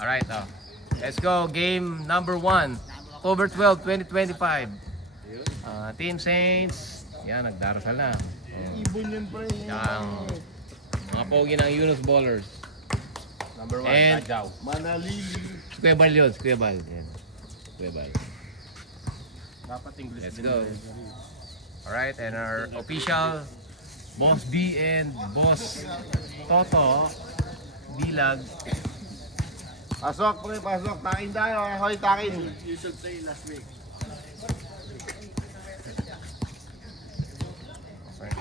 Alright, let's go. Game number 1. October 12, 2025. Team Saints. Yan, nagdarasal na. Ibon yun, pre. Ang mga pogi ng Yunus Ballers. Number 1, And Tajaw. Manalili. Kuya Bal yun, Kuya Bal. Yan. Kuya Bal. Dapat English. Let's go. Alright, and our official Boss B and Boss Toto Bilag. Pasok, pre. Pasok. Takin tayo. Hoy, takin. You should say last week. Okay.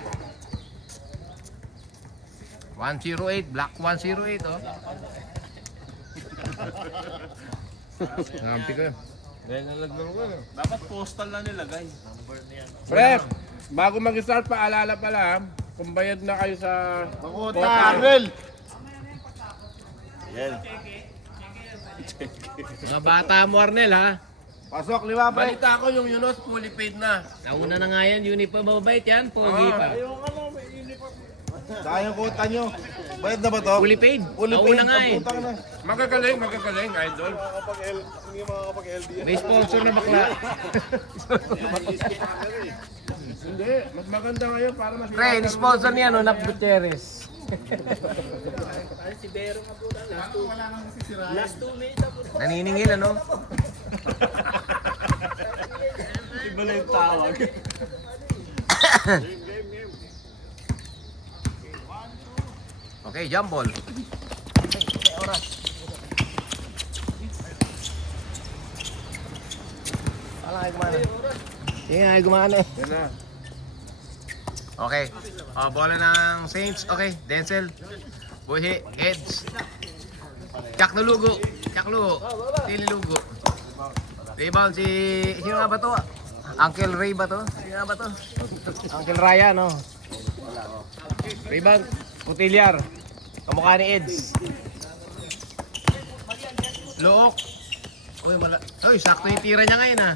108, Black 108, oh. Ngampi ko yun. Dapat postal na nilagay. Pre, bago mag-start, paalala pala, kung bayad na kayo sa Makota, Arnel. Yan. Mga bata mo, Arnel, ha? Pasok, lima, pre. Balita ko yung Yunus fully paid na. Nauna na nga yan, uniform mabait yan, pogi pa. Sayang kota nyo. Bayad na ba to? Fully paid. Fully Nauna paid. nga eh. Ang putang na. Magagaling, idol. May sponsor na bakla. Hindi, mas maganda ngayon para mas... Pre, ni-sponsor niya, no, Nap Gutierrez. Last 2 minutes ako. Naniningil, ano? Iba na yung tawag. Okay, jump ball. Wala ay gumana. Sige ay gumana eh. Yan na. Okay. Bola ng Saints. Okay, Denzel. Buhi, Eds. Chak na lugo. Chak lugo. Tili lugo. Rebound si... Sino nga ba to? Uncle Ray ba to? Sino nga ba to? Uncle Raya, no? Rebound. Putilyar. Kamukha ni Eds. Look. Uy, sakto yung tira niya ngayon, ha?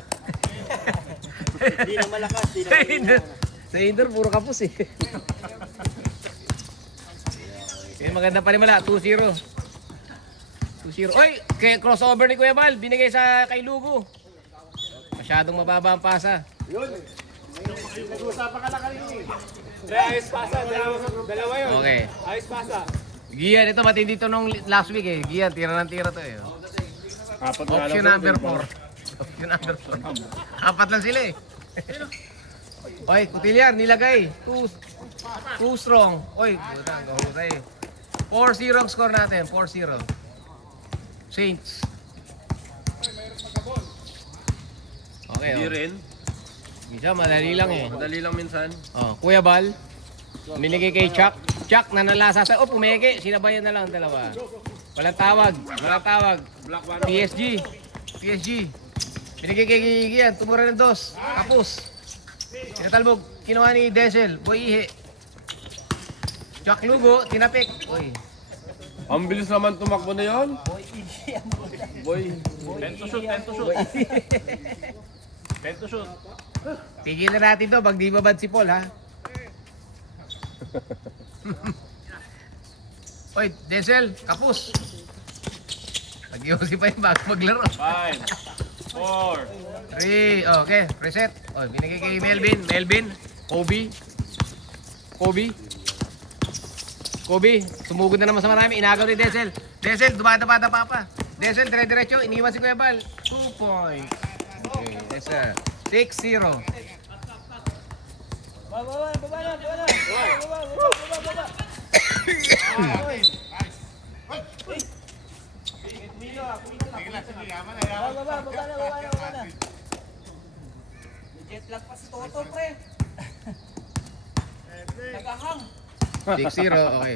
Di na malakas, di na Sa Inter, puro kapos eh. Okay, maganda pa rin mala, 2-0. 2-0. Oy, kay crossover ni Kuya Bal, binigay sa kay Lugo. Masyadong mababa ang pasa. Nag-uusapan ka na kanina eh. Ayos pasa, dalawa yun. Okay. Ayos pasa. Gian, ito matindi to nung last week eh. Gian, tira ng tira to eh. Apat na Option lang. number 4. Option number 4. Apat lang sila eh. Oy, Kutilyan, nilagay. Too strong. Oy, butang, gahusay. 4-0 ang score natin. 4-0. Saints. Okay, Hindi oh. rin. Minsan, madali lang eh. Madali lang minsan. Oh, Kuya Bal. Binigay kay Chuck. Chuck na nalasa sa... Oh, pumeke. Sinabayan na lang ang dalawa. Walang tawag. Walang tawag. Black one. PSG. PSG. Binigay kay Gian. Tumura ng 2. Kapus. Tinatalbog. Kinuha ni Denzel. Boy Ihe. Chuck Lugo. Tinapik. Uy. Ang bilis naman tumakbo na yun. Boy. 10 to shoot, 10 to shoot. 10 to shoot. Tigil na natin to. Pag di babad si Paul, ha? Oy, Denzel. Kapus. Nag-iusi pa yung bago maglaro. 5, 4, 3, okay, reset. Oh, binigay kay Melvin, Kobe, sumugod na naman sa marami, inagaw ni Denzel. Denzel, dumadapa pa. Denzel, dire-diretso, iniwan si Kuya Bal. 2 points. Okay, that's 6-0. Jet lag pa si Toto, pre. Nagahang. 6-0, okay.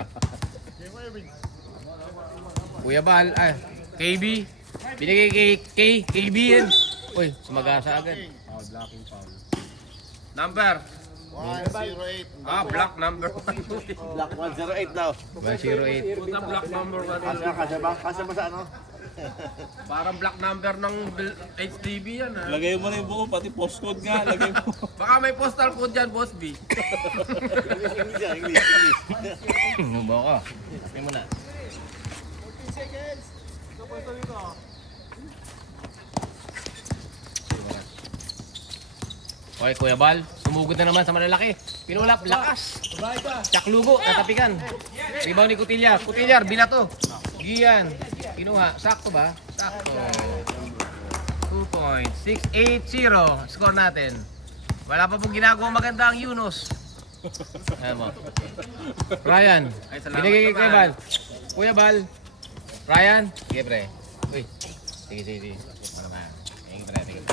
Kuya Bal, KB, binigay kay KB yan. Uy, sumagasa agad. Number. 108. Black number 1. Black 108 daw. 108. Puta, black number 1. Kasya ba? Kasya ba sa ano? Parang black number ng HDB yan, ha? Lagay mo na yung buo, pati postcode nga, lagay mo. Baka may postal code dyan, Boss B. English yan, English. Baka. Sabi mo na. Okay, Kuya Bal, sumugod na naman sa malalaki. Pinulap, lakas. Chaklugo, tatapikan. Rebound ni Kutilya. Kutilya, binato. Gian. Kinuha. Sakto ba? Sakto. 2.680. Score natin. Wala pa pong ginagawa maganda ang Yunus. Ayan mo. Ryan. Binigay kay Kuya Bal. Kuya Bal. Ryan. Sige, pre. Uy. Sige. Ano ba? Sige, pre. Sige.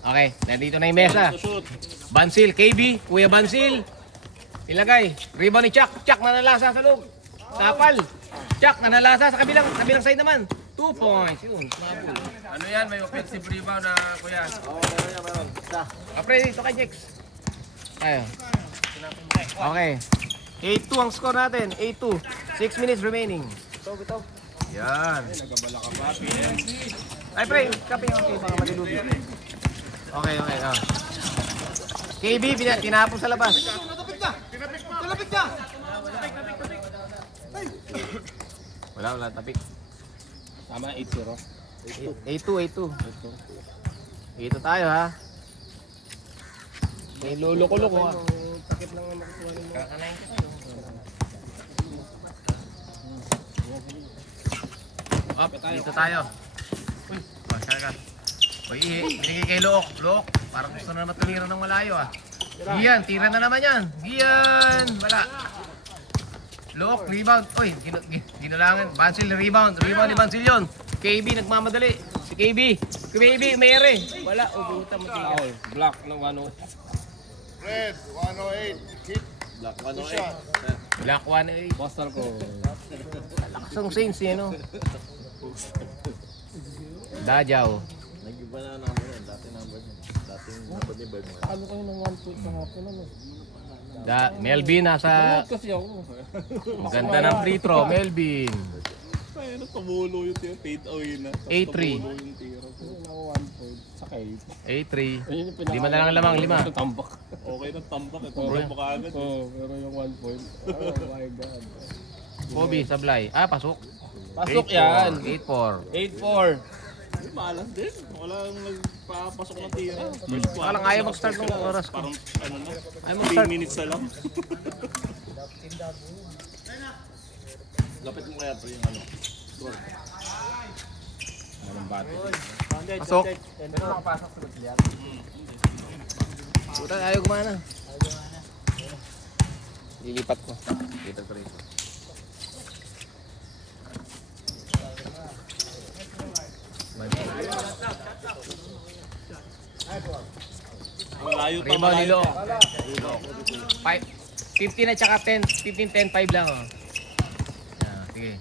Okay, nandito na yung mesa. Bansil, KB, Kuya Bansil. Ilagay. Rebound ni Chuck. Chuck nanalasa sa loob. Tapal. Chuck nanalasa sa kabilang side naman. 2 points. Yun. Ano yan? May offensive rebound na kuya. Apre, dito kay Jex. Ayo. Okay. 8-2 ang score natin. 8-2. 6 minutes remaining. Yan. Ay, pre. Kape yung kape. Mga malilubi. Okay. KB, tinapon sa labas. Talapit na! Wala, tapik. Tama, 8-0. 8-2. Ito tayo, ha? May luloko-loko, ha? Takip lang ang makukuha nila. Kakanayin ko. Up, dito tayo. Uy, saan ka? Uy, binigay kay Look. Parang gusto na naman tumira ng malayo, ah. Gian, tira na naman yan. Gian, wala. Look, rebound. Uy, ginulangan. Bansil, rebound. Rebound ni Bansil yun. KB, nagmamadali. Si KB, mayre. Wala, ubutan mo siya. Block ng 1-0. Red, 108. Hit. Black 108. Shot. Black 1-8. Poster ko. Lakas ng Saints, eh, no? Dajaw. Nag-iba na number yan. Dati number niya. Dating number ni Bird. Ano kayo ng 1 point sa hapon? Ano? Melvin nasa Kasi ako. ganda ng free throw, Melvin. Ay, tumulo yung tira. Fade away na. Tapos 8-3. tumulo yung tira. Ayun ako 1 point. Sakay. 8-3. Ayun yung pinaka- Lima na lang lamang, 5. Tambak. Okay na tambak. Tambak mo kaagad. Oo, pero yung 1 point. Oh my God. Kobe, sablay. Pasok. Pasok yan. 8-4. 8-4. Ay, malas din. Walang nagpapasok ng tira. First quarter. Parang ayaw mag-start ng oras ko. Parang ano na. Ayaw 3 mag-start. minutes na lang. Lapit mo kaya pa yung ano. Anong bati? Pasok. Puta, ayaw gumana. Lilipat ko. Dito ko rito. Ang layo pa. Rebound ni malayo Lo. pa. 15 at saka 10. 15, 10, 5 lang, oh. Sige.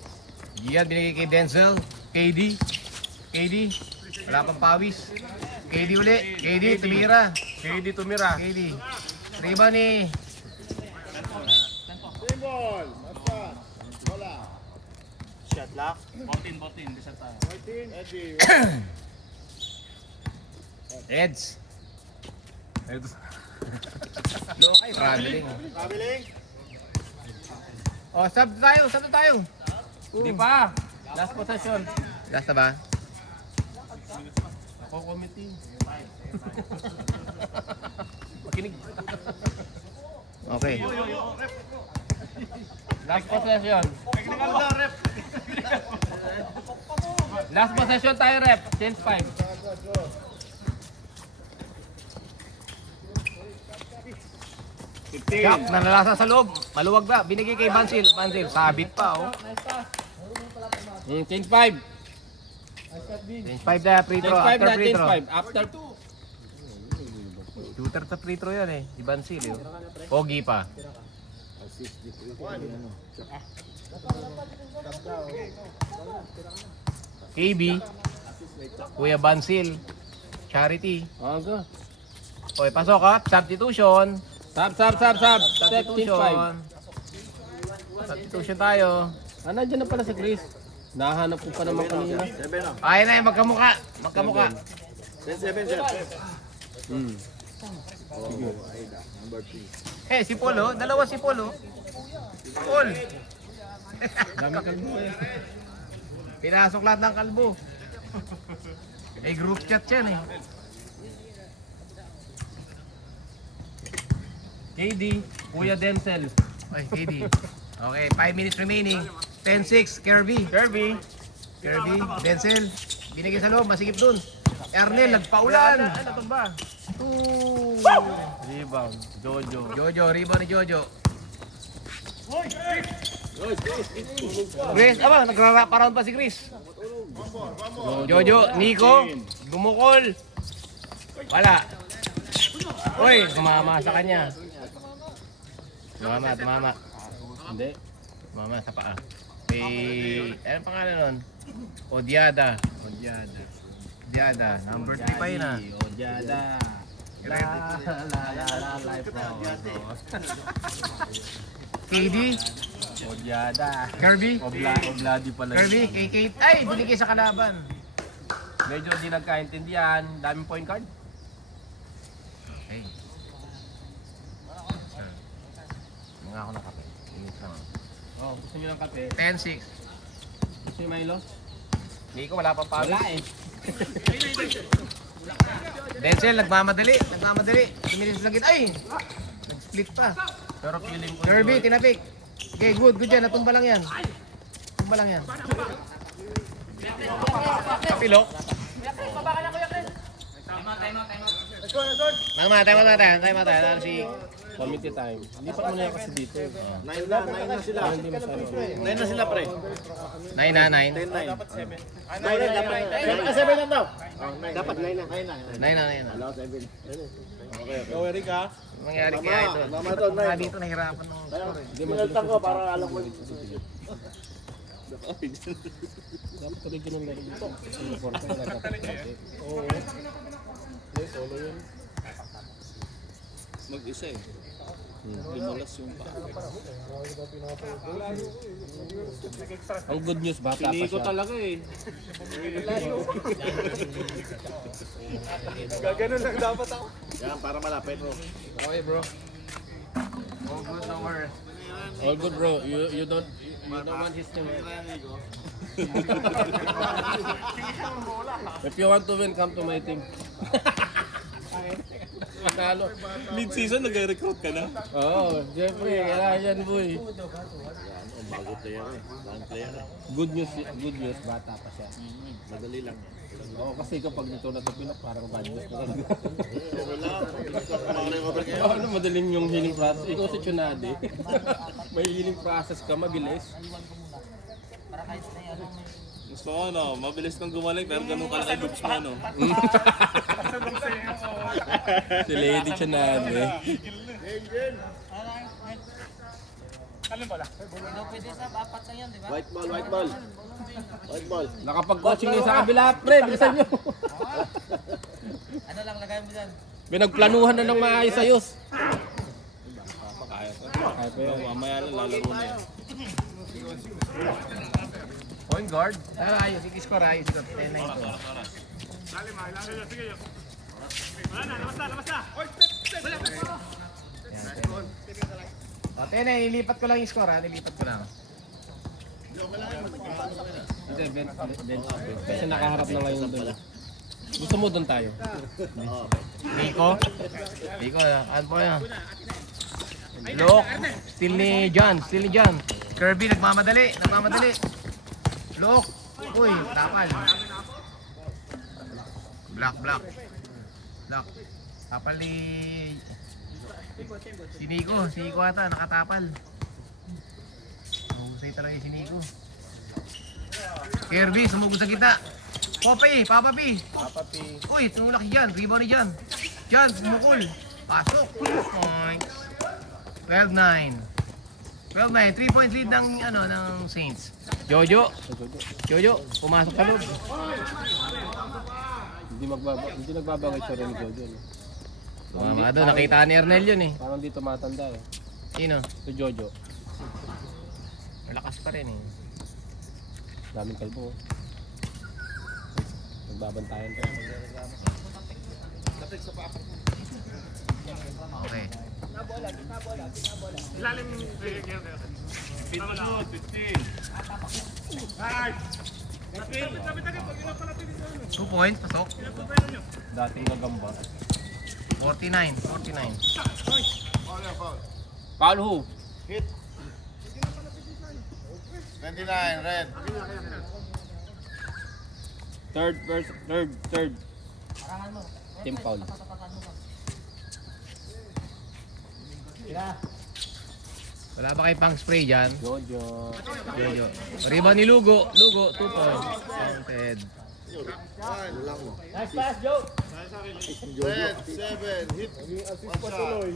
Gian, binigay kay Denzel. KD. Wala pang pawis. KD uli. KD, tumira. KD. Rebound ni... Ball. Basta. Wala. Shot lock. Botin. Bisa tayo. 14. Eddie. Reds. Lokay, traveling. Traveling. Oh, sub na tayo. Hindi pa. Last possession. Last na ba? Ako committee. Makinig. Okay. Last possession. Last possession tayo, rep. Change 5. Jack, nanalasa sa loob. Maluwag ba? Binigay kay Bansil. Sabit pa, oh. Change 5. Change 5 na free throw. Change 5 After na, free change throw. 5. After 2. Shooter sa free throw yan, eh. Si Bansil, eh. Pogi pa. KB. Kuya Bansil. Charity. Aga. Okay, pasok, ha? Substitution. Sab. Set change 5. Substitution tayo. Nandiyan na pala si Chris. Nahanap ko pa naman kanina. Ay na, magkamuka. Si Polo. Dalawa si Polo. Paul. Dami kalbo eh. Pinasok lahat ng kalbo. Eh, group chat yan eh. KD, Kuya Denzel. Ay, KD. Okay, 5 minutes remaining. 10-6, Kirby. Kirby, Denzel. Binigay sa loob, masigip dun. Ernel, nagpaulan. Ano to ba? Ooh. Rebound, Jojo. Jojo, rebound ni Jojo. Chris, nagrara-round pa si Chris. Jojo, Nico, gumukol. Wala. Uy, tumama sa kanya. Tumama. Hindi. Tumama sa paa. Anong pangalan nun? Odiada, number 3 pa yun ah. Odiada. Life bro. KD, Odiada. Kirby, Obladi pala. Kirby, KK. Ay, binigay sa kalaban. Medyo di nagkaintindihan. Daming point card. Hey. Mga ako ng kape. Init lang. Oh, gusto niyo ng kape? 10-6. Gusto niyo Milo? Nico, wala pang palo. Wala eh. Denzel, nagmamadali. 2 minutes lang ay! Nag-split pa. Pero feeling ko Kirby, tinapik. Okay, good yan. Natumba lang yan. Kapilok. Time out. Ano si... committee time. Lipat mo na yan kasi dito. 9 na sila. Hindi masyado. 9 na sila, pre. 9. 9 dapat 7. 7 lang daw. Dapat 9 na. 9 na. Wala 7. Go, Eric ha. Mangyari kaya ito. Mama to, Mga dito nahirapan ng score eh. Minaltang ko para alam ko. Dapat original na rin ito. Important na dapat. Oo. Solo yun. Mag-isa eh. Lumalas yung pa. Ang good news, bata pa Piniko siya. talaga eh. Yan, para malapit. Okay bro. All good, no worries. All good bro. You don't want his team. If you want to win, come to my team. Manalo. Mid-season, nag-recruit ka na. Oo, Jeffrey, kailangan yan boy. Bago player eh. Bago player eh. Good news, bata pa siya. Madali lang. Oo, kasi kapag dito na ito pinok, parang bad news na talaga. Wala. Makarecover kayo. Ano madaling yung healing process? Ikaw si Tsunade. May healing process ka, mabilis. Gusto ko ano, mabilis kang gumaling pero ganun kalaki boobs mo no. Si Lady Tsunade. White ball. Nakapag-coaching kayo sa kabila, pre, bilisan nyo. Ano lang lagay mo dyan? Pinagplanuhan na ng maayos-ayos. Kaya pa. Mamaya na lalaro na yan. Point guard. Ayos, score. 10-9 to. Yan, 10. Ilipat ko lang yung score ha. Nilipat ko lang. Hindi, bench. Kasi nakaharap na ngayon doon. Gusto mo doon tayo? Nico, ano po yan? Look, still ni John. Kirby, nagmamadali. Look, uy, tapal. Black. Tapal ni... Si Nico ata, nakatapal. Mahusay talaga si Nico. Kirby, sumugod sa kita. Papa P. Uy, tumulak si Jan. Rebound ni Jan. Jan, sumukul. Pasok. Points. 12-9. 3 point lead ng Saints. Jojo, pumasok sa loob. Hindi nagbabangay siya rin Jojo. Mama doon, nakita ni Ernel yun eh. Parang di tumatanda eh. Sino? Si Jojo. Malakas pa rin eh. Daming kalbo. Nagbabantayan pa. Okay. 2 points, pasok. Dating gagamba. 49, 49. Foul who? 29, red. Third. Team foul. Wala ba kayo pang spray dyan? Jojo. Jojo. Rebound ni Lugo. Lugo, 2 points. Counted. Nice pass, Joe. Red, 7, hit. Assist pa tuloy.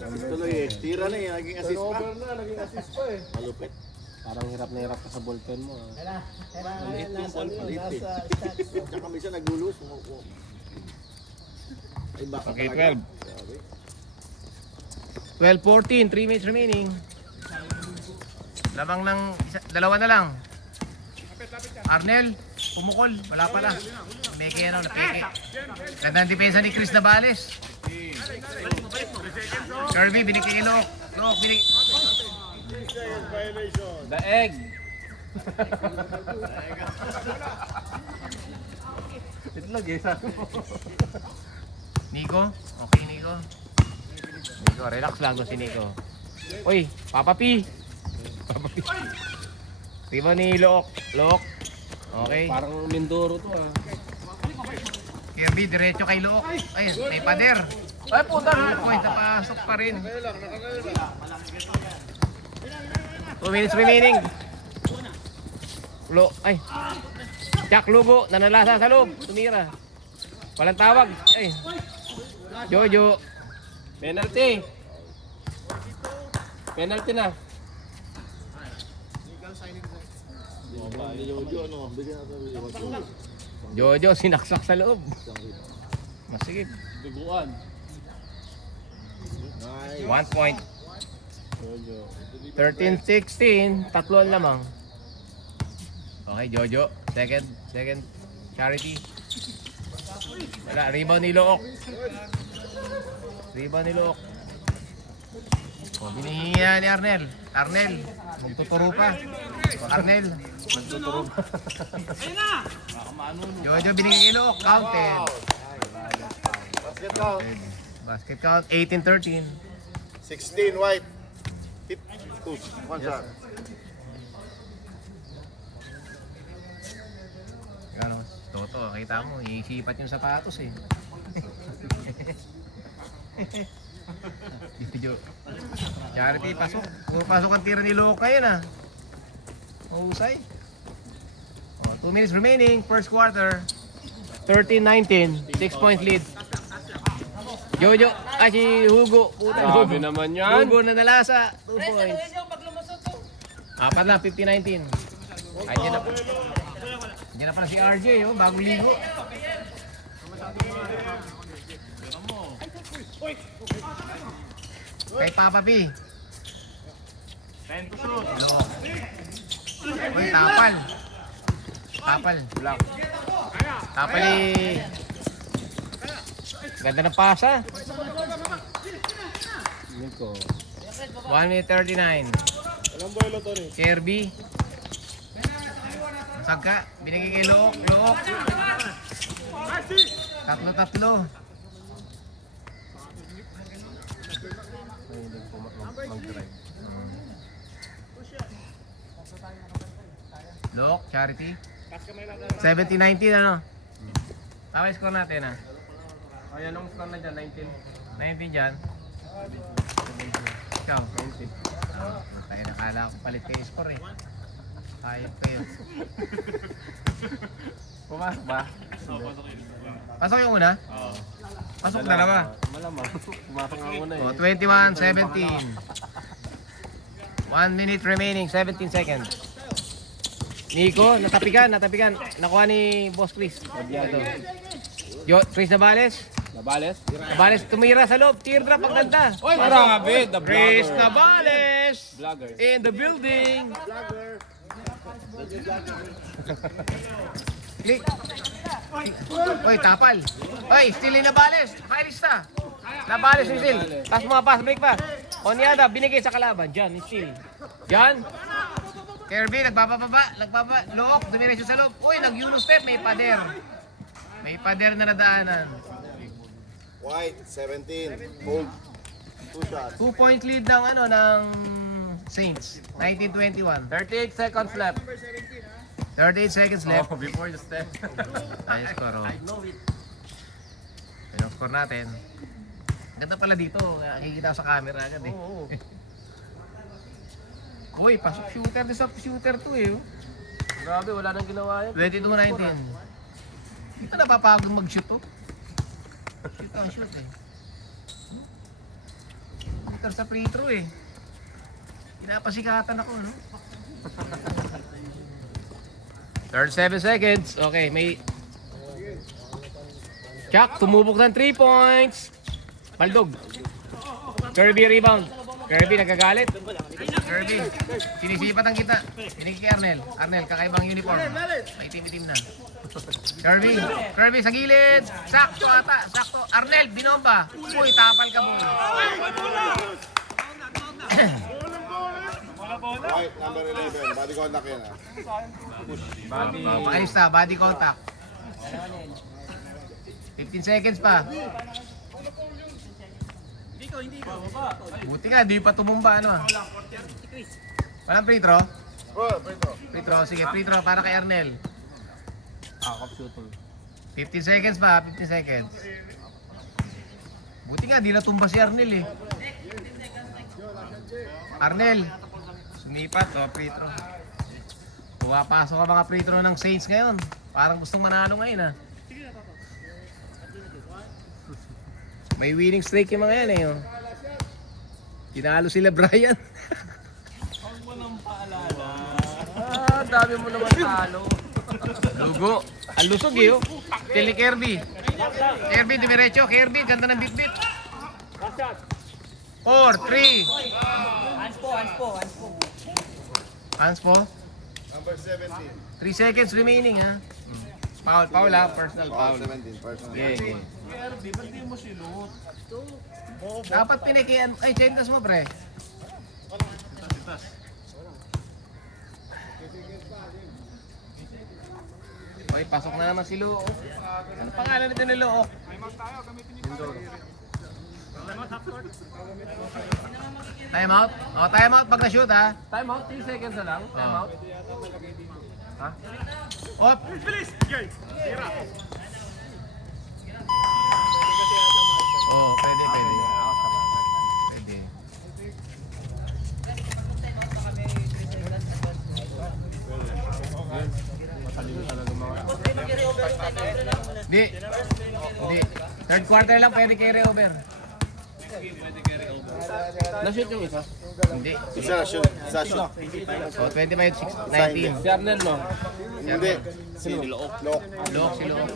Tuloy eh. Tira na eh, naging assist pa. Naging assist pa eh. Malupit. Parang hirap na hirap ka sa ballpen mo. Maliit yung ball, maliit eh. Tsaka minsan naglulus. Ay, baka Okay, talaga. 12, 14. 3 minutes remaining. Lamang ng dalawa na lang. Arnel, pumukol. Wala pala. Peke ano, napeke. Ganda ang depensa ni Chris Navales. Kirby, binigay ilok. Lok, binigay. The egg. Itlog eh, sabi mo. Nico? Okay, Nico. Nico, relax lang to si Nico. Uy, Papa P. Papa P. Diba ni Lok? Lok. Okay. Parang Mindoro to ah. Kirby, diretso kay Lok. Ay, may pader. Ay, puta. Point, napasok pa rin. 2 minutes remaining. Ay. Jack Lugo, nanalasa sa loob. Tumira. Walang tawag. Ay. Jojo. Penalty. Penalty na. Jojo, sinaksak sa loob. Masigit. Duguan. 1 point. 13-16. Tatloan lamang. Okay, Jojo. Second. Charity. Wala, rebound ni Look. Oh, binihiya ni Arnel. Magtuturo pa. Arnel. Magtuturo pa. Jojo, binigay kay Look. Counted. Basket count. Basket count, 18-13. 16, white. Hit. 2. One shot. Ano, Toto, kita mo, iisipat yung sapatos eh. Dito, Jo. Charity, pasok. Puro pasok ang tira ni Loka yun ah. Mahusay. 2 minutes remaining, first quarter. 13-19, 6 points lead. Jojo, si Hugo. Grabe naman yan. Hugo na nalasa, 2 points. Apat na, 50-19. Ay, Diyan na pala si RJ, oh, bagong ligo. Kay Papa P. Uy, tapal. Black. Tapal eh. Ganda ng pasa. Nico. 1 minute 39. Walang boylo to rin. Kirby. Sagka, binigay kay Look. Tatlo. Look, Charity. 17-19 ano? Tama yung score natin ah. Ay, anong score na dyan? 19? 19 dyan. Ikaw, 20. Tayo nakala ko palit kayo score eh. Ayop kayo. Pumasok ba? Pasok yung una? Oo. Pasok dalawa. Malamang. Pumasok nga muna Oh, eh. 21-17. 1 minute remaining, 17 seconds. Nico, natapikan. Nakuha ni Boss Chris. Ito. Chris Navales. Navales tumira sa loob. Teardrop ang ganda. Oy, marami. The Chris vlogger. Navales Vlogger. in the building. Click. Oy, tapal. Oy, still ni Navales. Pailista. Navales yung still. Pass break pa. Onyada, binigay sa kalaban. Diyan, still. Diyan. Kirby, nagbababa, look, dumiretso sa loob. Uy, nag-Uno step, may pader. May pader na nadaanan. White, 17. Hold. 2 shots. 2-point lead ng ng Saints. 19-21. 38 seconds left. 38 seconds left. Oh, before the step. Ayos score, oh. Ayun, score natin. Ganda pala dito. Nakikita ko sa camera agad eh. Uy, pasok shooter. Di sa shooter to eh. Oh. Grabe, wala nang ginawa yan. 22-19. Dito napapagod mag-shoot oh. Shoot ang shoot eh. Shooter sa free throw eh. Pinapasikatan ako, no? 37 seconds. Okay, may... Chuck, tumubok ng 3 points. Baldog. Kirby rebound. Kirby nagagalit. Kirby, sinisipatan kita. Tinig kay Arnel. Arnel, kakaibang uniform. May itim-itim na. Kirby sa gilid. Sakto ata, sakto. Arnel, binomba. Uy, tapal ka mo. White, number 11. Body contact yan ah. Ayos na, body contact. 15 seconds pa. Buti nga, di pa tumumba ano ah. Walang free throw? Oh, preto. Free throw, sige, free throw para kay Arnel. Akop shooter. 15 seconds pa, 15 seconds. Buti nga, di natumba si Arnel eh. Arnel, sumipat, free throw. Pumapasok ang mga free throw ng Saints ngayon. Parang gustong manalo ngayon ah. May winning streak yung mga yan eh. Oh. Tinalo sila Brian. Dami mo naman talo. Lugo. Ang lusog eh. Oh. Till ni Kirby. Kirby, dumiretso. Kirby, ganda ng bit-bit. 4, 3. Hands po. Number 17. 3 seconds remaining ha. Foul ha. Personal Foul, foul. 17. Personal. Yeah. Kirby, ba't di mo sinut? Dapat pinikian. Ay, chentas mo pre. Oy, pasok na naman si Luok. Ano pangalan nito ni Luok? Time out? O, time out pag na-shoot ha. Time out, 3 seconds na lang. Time out. Ha? Op! Oh, pwede. Pwede. Hindi. Third quarter lang pwede carry over. Na-shoot yung isa. Hindi. Isa na shoot. Isa shoot. Oh, 25-19. Si Arnel no? Hindi. Si Look. Look. Look si Look.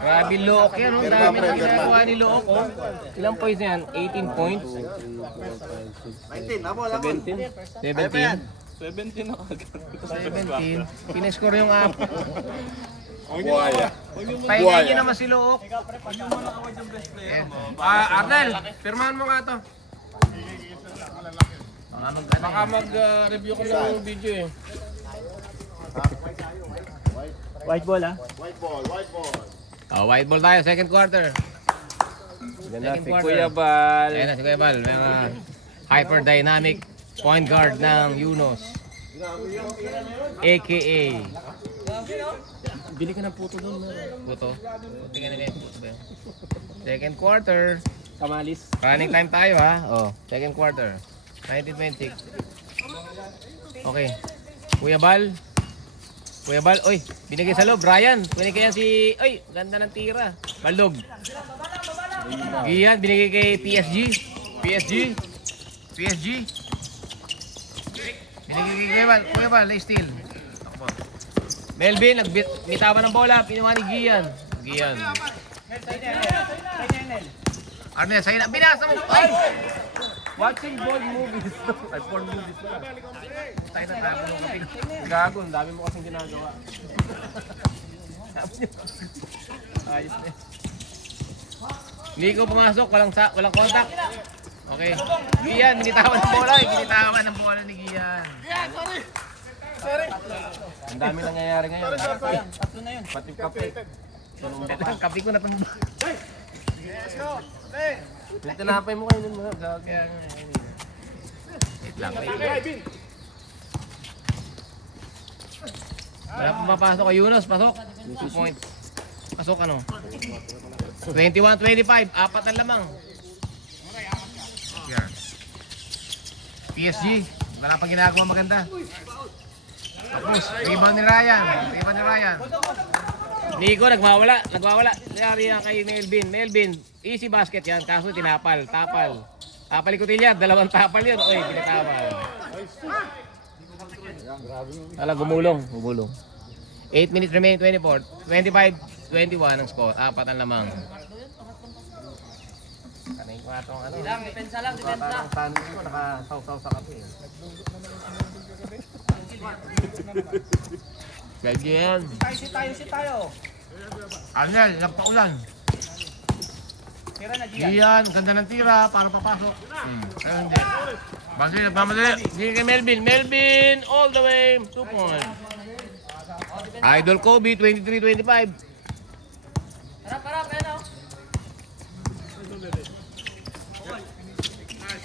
Grabe Look yan. Ang dami na ginagawa ni Look. Oh. Ilang points na yan? 18 points? 17? 17 na agad. 17. Pinescore yung app. Buhaya. Pahinga niyo naman si Look. Arnel, pirmahan mo nga to. Baka Ano? mag-review ko ng video eh. White ball. White ball. Oh, white ball tayo. Second quarter. Ganda Second si quarter. Kuya Bal. Ayan na si Kuya Bal. Mga hyper-dynamic point guard ng Unos. AKA. Bili ka ng puto doon. Puto. Tingnan nila yung puto ba yun? Second quarter. Kamalis. Running time tayo ha. Oh, second quarter. 19-20. Okay. Kuya Bal. Oy, binigay sa loob. Brian, binigay yan si... Oy, ganda ng tira. Baldog. Gian, binigay kay PSG. Binigay kay Kuya Bal, lay steal. Takbo. Melvin, nagbitawan ng bola. Pinuha ni Gian. Arnel, sa'yo na. Binasa mo. Ay! Watching ball movies. Ay, porn movies na. Tayo na tayo ng kapig. Gago, ang dami mo kasing ginagawa. Ayos na. Hindi ko pumasok, walang contact. Okay. Gian, binitawan ng bola. Binitawan ng bola ni Gian. Ang dami nangyayari ngayon. Tatlo na yun. Pati kape. Ang kape ko natumba. Yung tinapay mo kayo nun mga gagaya. Wait lang. Wala pong papasok kay Yunus. Pasok. 2 points. Pasok ano? 21-25. Apat ang lamang. Yan. PSG. Wala pang ginagawa maganda. Tapos, rebound ni Ryan. Nico, nagwawala. Nangyari yan kay Melvin. Easy basket yan. Kaso tinapal. Tapal ikutin yan. 2 tapal yun. Oy, pinatapal. Ala, gumulong. 8 minutes remaining, 24. 25-21 ang score. Apat ang lamang. Kanay ko nga itong ano. Depensa lang, depensa. Ang tanong ko, nakasaw-saw sa kape. Ganyan. Si tayo. Arnel, nagpaulan. Tira na, Gian, ganda ng tira para papasok. Ayun din. Bansil, nagmamadali. Hindi kay Melvin, all the way. 2 points. Idol Kobe, 23-25. Harap, ano?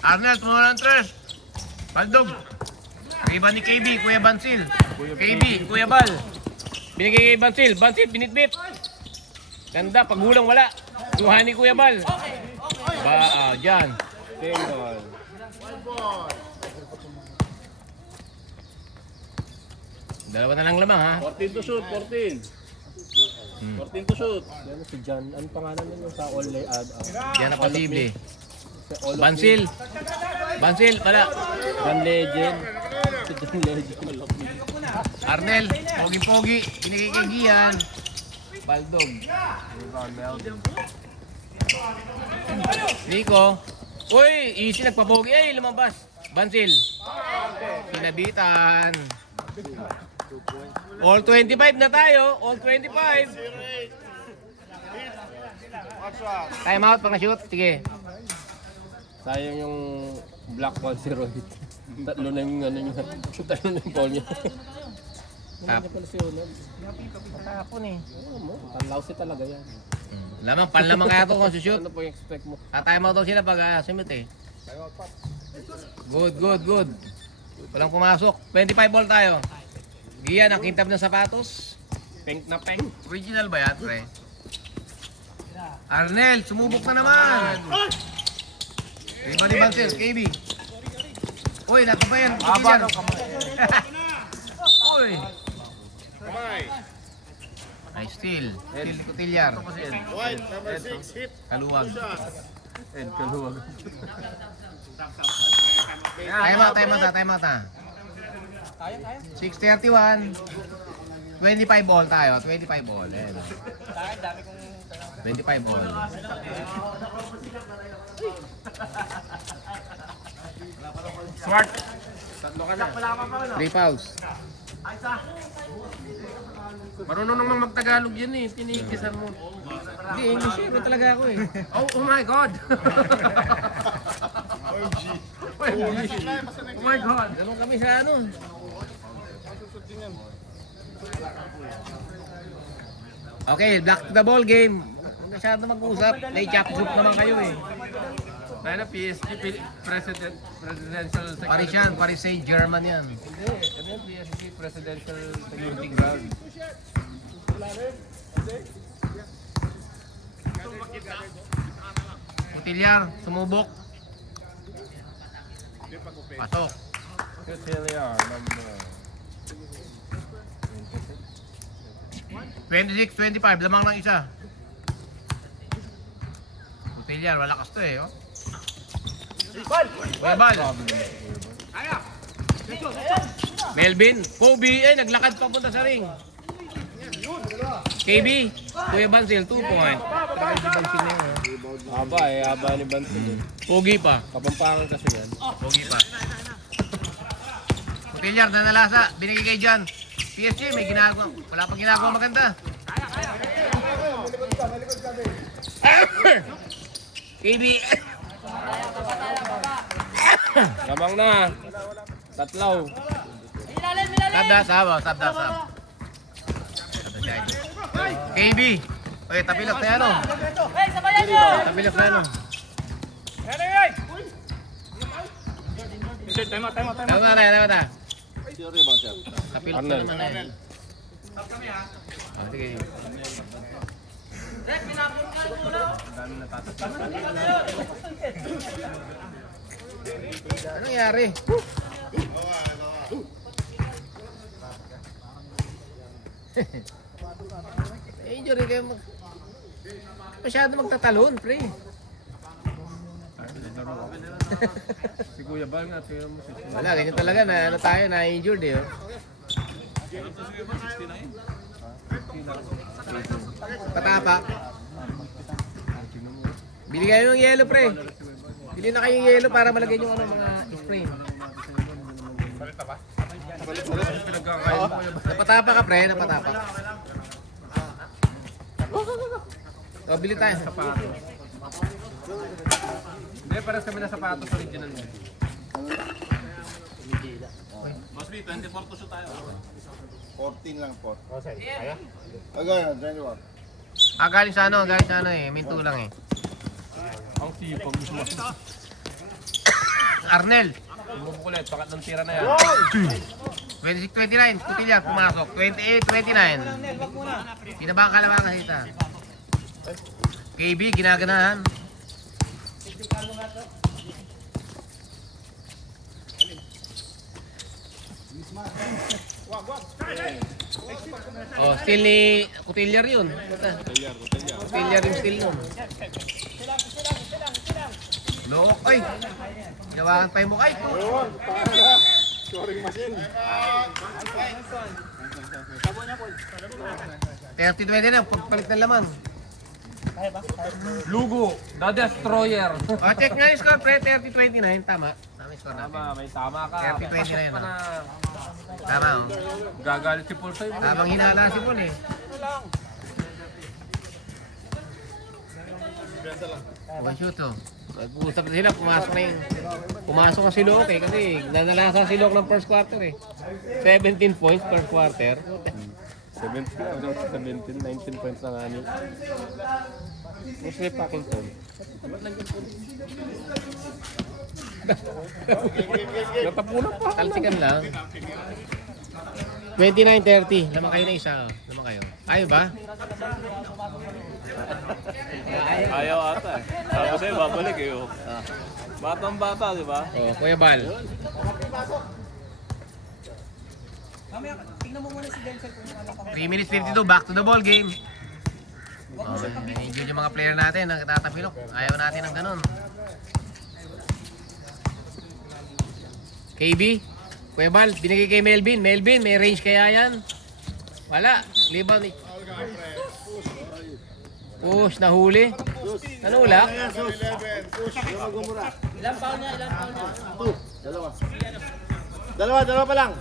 Arnel, tumula ng 3. Baldog. Riba ni KB, Kuya Bansil. KB, Kuya Bal. Binigay kay Bansil. Bansil, binitbit. Ganda, paghulang wala. Kuha ni Kuya Bal. Dyan. Single. Dalawa na lang lamang ha. 14 to shoot, 14. 14 to shoot. Yan si John. Ano pangalan niya sa all-lay ad? Yan na posible. Bansil. Wala. John Legend. Si John Legend. Arnel, pogi-pogi. Binigay kay Gian. Baldog. Nico. Uy, easy nagpapogi. Ay, lumabas. Bansil. Pinabitan. All 25 na tayo. All 25. Time out pag na-shoot. Sige. Sayang yung Black 108. Tatlo na yung ano niya. Tatlo na yung ball niya. Tap. Hindi pala si Unod. Tapon eh. Oo mo. Panlawsi talaga yan. Lamang, panlamang kaya ito kung shoot. Ano po yung expect mo? Time out daw sila pag simit eh. Good. Walang pumasok. 25 ball tayo. Gian, ang kintab ng sapatos. Pink na pink. Original ba yan, pre? Arnel, sumubok na naman. Iba ni Bansil, KB. Uy, nato pa yan. Aba ng kamay. Uy. Ay, steal. Steal ni Cotillar. White, number 6, hit. Kaluwag. Ed Kaluwag. Time out ha. 6:31. 25 ball tayo. 25 ball. Ayan. 25 ball. Smart. Tatlo ka na. 3 fouls. Marunong naman magtagalog yan eh. Tinikisan mo. Hindi, English hero talaga ako eh. Oh my God! Oh my God! Ganun kami sa ano. Okay, back to the ball game. Huwag masyado mag-usap. May chat group naman kayo eh. Tayo na PSG presidential security. Paris yan, Paris Saint-Germain yan. Hindi, ano yung PSG presidential security guard. Cotillar, sumubok. Pasok. Cotillar, number 26-25, lamang ng isa. Cotillar, malakas to eh. Oh. Bal. Melvin, Kobe, ay naglakad papunta sa ring. KB, Kuya Bansil, 2 point. Try si Bansil na yun. Haba ni Bansil. Pogi pa. Kapampangan kasi yan. Pogi pa. Cotillar, nanalasa. Binigay kay John. PSG, may ginagawa. Wala pang ginagawa maganda. KB. Lamang na. Tatlaw. Ilalim! Sab. KB. Okay, tapilok na ano. Tapilok na ano. Tema. Tama na. Sino rebound, sir? Tapilok na naman eh. Sige. Ano nangyari? Injury kayo masyado magtatalon, pre. Si Kuya Bal nga, tingnan mo si Wala, ganyan talaga na ano tayo, na-injured eh. Oh. Patapa. Bili kayo ng yelo, pre. Bili na kayong yelo para malagay yung ano, mga spray. Napatapa ka, pre, napatapa. O, bili tayo. Hindi, para kami na sapatos original niya. Mas B, 24 to shoot tayo. 14 lang po. Agad, 21. Galing sa ano eh. Minto lang eh. Ang sipag mo. Arnel. Bumukulit, pakat ng tira na yan. 26-29. Kutilya, pumasok. 28-29. Pinabang kalamangan hita. KB, ginaganahan. Oh, still ni Kutilya yun. Kutilya yung still nun. Look, ay! Ginawakan pa yung mukha. Ay! Scoring machine. 30-20 na, pagpalit ng laman. Lugo, the destroyer. O, check nga yung score, pre. 30-29. Tama. Tama yung score natin. Tama, may tama ka. 30-20 na yun. Pa na. Tama, oh. Gagalit si Paul sa'yo. Tamang hinala si Paul, eh. Okay, shoot, oh. Nag-uusap na sila, pumasok na yun. Pumasok na si Lok, eh, kasi nanalasa si Lok ng first quarter, eh. 17 points per quarter. 17, 19 points na nga niyo. Mostly Packington. Natapunan pa. Talsikan lang. 29-30. Naman kayo na isa. Naman kayo. Ayaw ba? Ayaw ata eh. Tapos sa'yo, babalik eh. Oh. Batang bata, di ba? Oh, Kuya Bal. 3 minutes 52, back to the ball game. Oh, enjoy yung mga player natin, nagtatapilok. Ayaw natin ng ganun. KB, Kuya Bal, binigay kay Melvin. Melvin, may range kaya yan? Wala, liban. Push, nahuli. Ano ulak? Ilang pound niya? 2. Dalawa pa lang.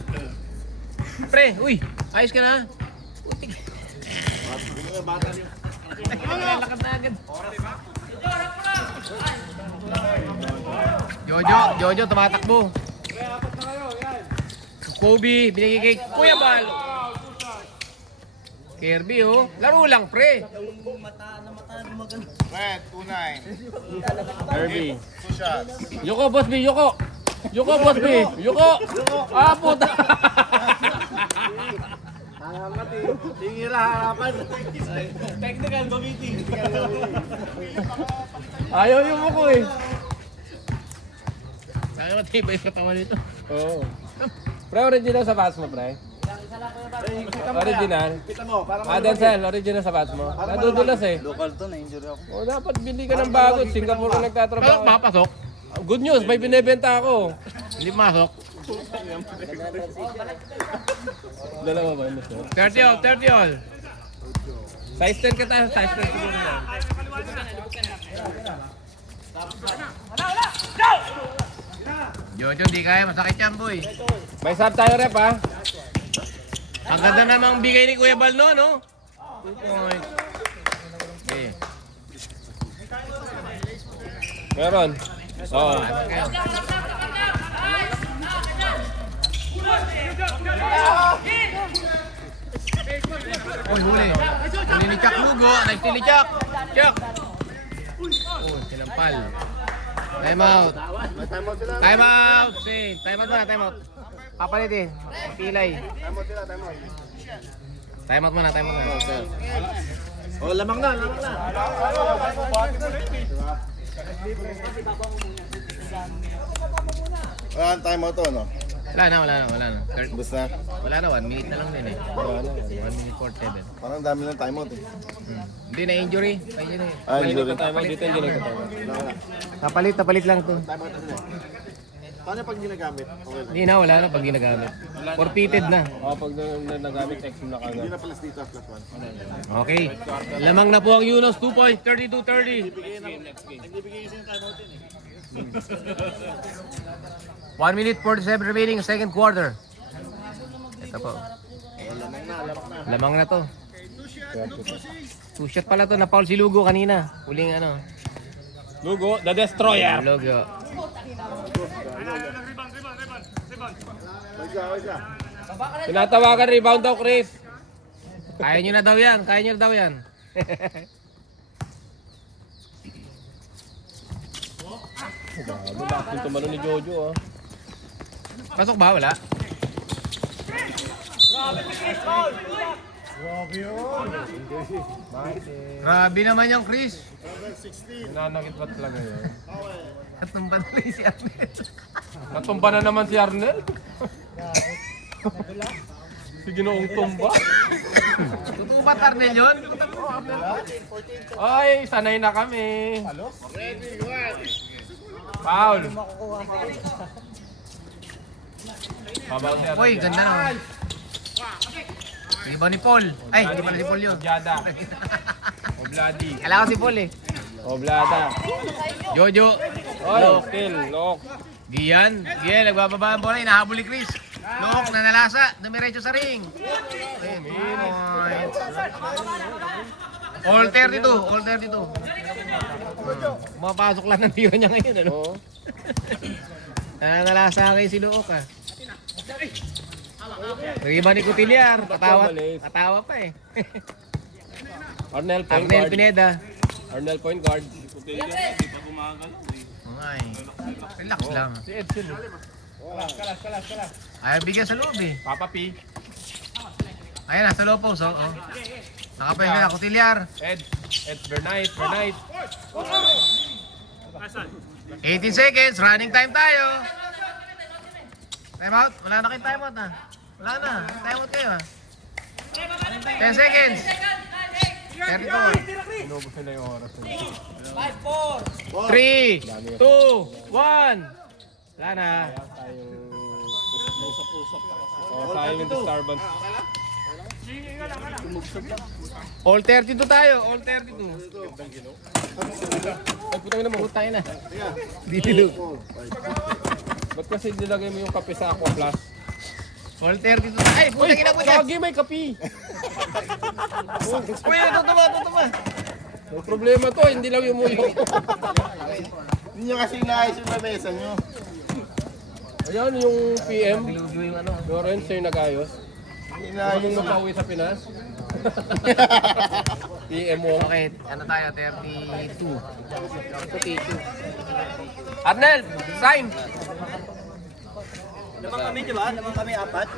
Pre, uy, ayos ka na? Lakad na agad. Jojo, tumatakbo. Kobe, binigay kay Kuya Bal. Kirby, oh. Laro lang, pre. Red, 2-9. Kirby. 2 shots. Yoko, boss B, Yoko. Yoko, boss B. Yoko. Ah, puta. Tingira harapan. Technical committee. Ayaw yung mo ko eh. Saka matibay sa tawa nito. Oo. Pre, original sa bats mo, pre. Original. Denzel, original sa bats mo. Nadudulas eh. Local to, na-injury ako. O, dapat bili ka ng bago. Singapore na nagtatrabaho. Makapasok? Good news, may binibenta ako. Hindi masok. Dalawa ba yun? 30 all. Size 10 ka tayo, size 10 siguro na. Jojo, di kaya. Masakit yan, boy. May sub tayo, rep, ha? Ang ganda namang bigay ni Kuya Bal, no? 2 points. Okay. Meron. Oo. Kayo. Uy, huli. Huli ni Chuck Lugo. Nice steal ni Chuck. Chuck. Oh, sinampal. Time out. May time out sila. Time out. Say, time out muna, time out. Kapalit eh. Pilay. Time out sila, time out. Time out muna, time out muna. Oh, lamang na. Wala time out to, no? Wala na. Bus na. Wala na, 1 minute na lang din eh. 1 minute 47. Parang dami ng time out eh. Hindi na injury. Ayun eh. Ah, injury. Dito hindi nagkatawa. Tapalit lang to. Time out na sila. Paano pag ginagamit? Okay lang. Hindi na, wala na pag ginagamit. Forfeited na. Pag nagamit, text mo na Hindi kagad. na pala dito, plus one. Okay. Lamang na po ang Yunus. 2 points, 32-30. Nagbibigay kasi yung time out yun eh. 1 minute 47 remaining, second quarter. Ito po. Lamang na to. 2 shot pala to. Na-foul si Lugo kanina. Huling ano. Lugo, the destroyer. Lugo. Tinatawagan rebound daw, Chris. Kaya nyo na daw yan. Kaya nyo na daw yan. Bakit tumalo ni Jojo, ah. Pasok ba? Wala? Grabe naman yung Chris. Nanakit ba talaga yun? Katumban na rin si Arnel. Natumba na naman si Arnel. Si Ginoong tumba. Totoo ba Arnel yun? Ay, sanay na kami. Foul. Babaw si Arnel. Uy, ganda naman. Iba ni Paul. Ay, hindi pala si Paul yun. Obyada. Obladi. Kailangan si Paul eh. Oblada. Jojo. Oy, still, lock. Gian, nagbababa ang bola. Inahabol ni Chris. Look, nanalasa. Dumiretso sa ring. All 32. All 32. Mapasok lang ng tiro niya ngayon. Ano? Oo. Nanalasa kayo si Luok ah. Riba ni Cotillar. Patawa pa eh. Arnel, point Arnel guard. Pineda. Arnel, point guard. Ay, relax lang. Si Edson. Ayaw bigyan sa loob eh. Papa P. Ayan na, sa loob post oh. Nakapahinga na, Cotillar. Ed Bernight. 18 seconds, running time tayo. Time out? Wala na kayong time out ah. Wala na, time out kayo ah. 10 seconds. 32. Inubos nila yung oras. 3, 2, 1. Wala na. Sayang yung disturbance. All 32 tayo, all 32. Ay, putang ina mo. Putang ina. Dilog. Ba't kasi nilagay mo yung kape sa Aqua Plus? All 32. Ay, putang ina mo dyan. Lagi may kape. Uy, tutuma. May problema to, hindi lang yung muyo. Hindi nyo kasi inaayos yung lamesa nyo. Ayan yung PM. Dilog yung ano. Lawrence yung nag-ayos. Ayaw mong mapauwi sa Pinas. PM mo. Okay, ano tayo? 32. 32. Arnel, sign. Naman kami, di ba? Naman kami apat.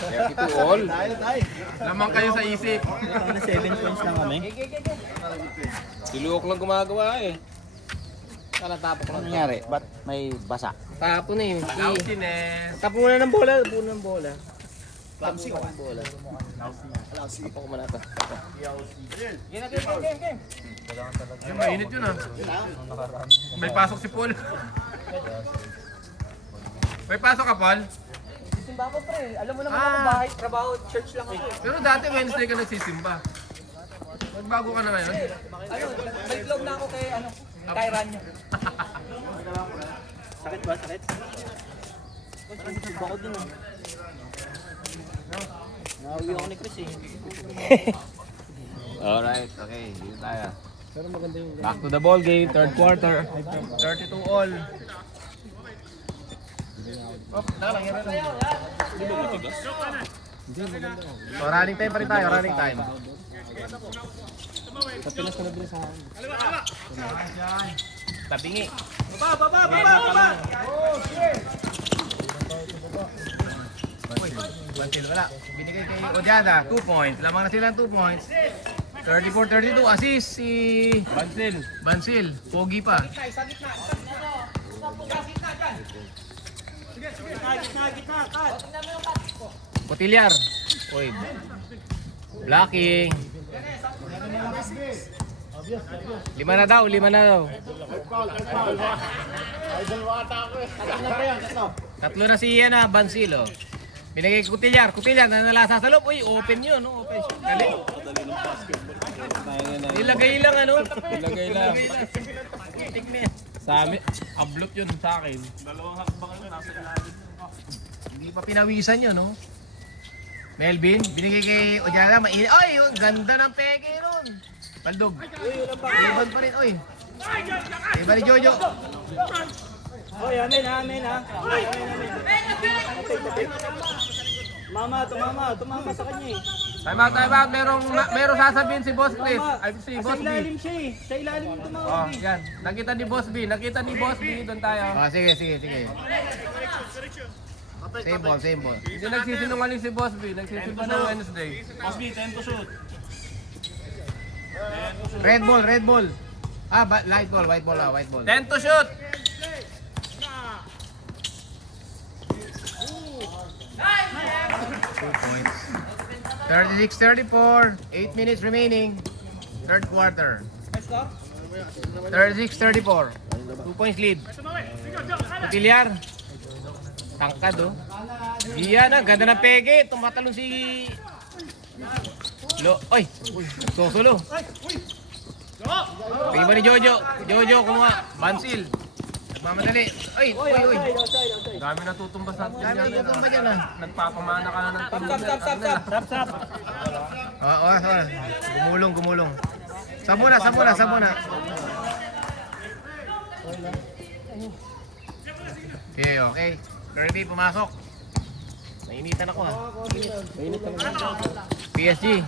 32 all. Tayo. Lamang kayo sa isip. 7 points lang kami. Si Luok lang gumagawa eh. Tapo ko Ano nangyari? Ba't may basa? Tapo na yun. Lausin eh. Tapo muna ng bola. Tapo ng bola. Tapo ng bola. Tapo ko muna ito. Ay, mainit yun ah. May pasok si Paul. May pasok ka, Paul? Simba ko pre, alam mo naman ako bahay, trabaho, church lang ako. Pero dati Wednesday ka nagsisimba. Nagbago ka na ngayon. Ayun, balik loob na ako kay kay Rania. Sakit ba? Sakit? Simba ko din. Nauwi ako ni Chris eh. Alright, okay. Dito tayo. Back to the ball game, third quarter. 32 all. Oh, lang, yan lang. Hindi ba matigas? So, running time pa rin tayo, running time. Sa Pinas ko nabili sa akin. Tabingi. Uy, Bansil wala. Binigay kay Odiada, 2 points. Lamang na sila 2 points. 34-32, assist si Bansil. Pogi pa. Potilyar. Uy. Blocking. 5 na daw. Tatlo na si Bansil, oh. Binigay kay Kutillar, na nalasa sa loob. Uy, open yun, no? Open. Galing. Ilagay lang, ano? Ilagay lang. Tignan. Sa amin, ablot yun sa akin. Dalawang hakbang yun, nasa ilalim. Hindi pa pinawisan yun, no? Melvin, binigay kay Odiana, mainit. Ay, yun, ganda ng peke nun. Baldog. Iban pa rin, oy. Iba ni Jojo. Hoy, amin ha. Tumama sa kanya eh. Time out. Merong sasabihin si Boss Chris. Ay, si Sa Boss B. ilalim siya eh. Sa ilalim yung tumawag Oh, eh. yan. Nakita ni Boss B. Doon tayo. Ah, sige. Same ball. Hindi nagsisinungaling si Boss B. Nagsisimba ng Wednesday. Boss B, 10 to shoot. Red ball. Ah, white ball. 10 to shoot. 2 points. 36-34. 8 minutes remaining. Third quarter. 36-34. 2 points lead. Kutillar. Tangkad, oh. Diyan, ganda ng pege. Tumatalon si... Oy! Susulo. Iba ni Jojo. Jojo, kumuha. Bansil. Nagmamadali. Oy! Dami natutumbas natin. Dami natutumba dyan, ah. Nagpapamana ka na ng team. Stop. Gumulong. Sa muna. Okay. Kirby, pumasok. Nainitan ako, ha. Mainit talaga. PSG.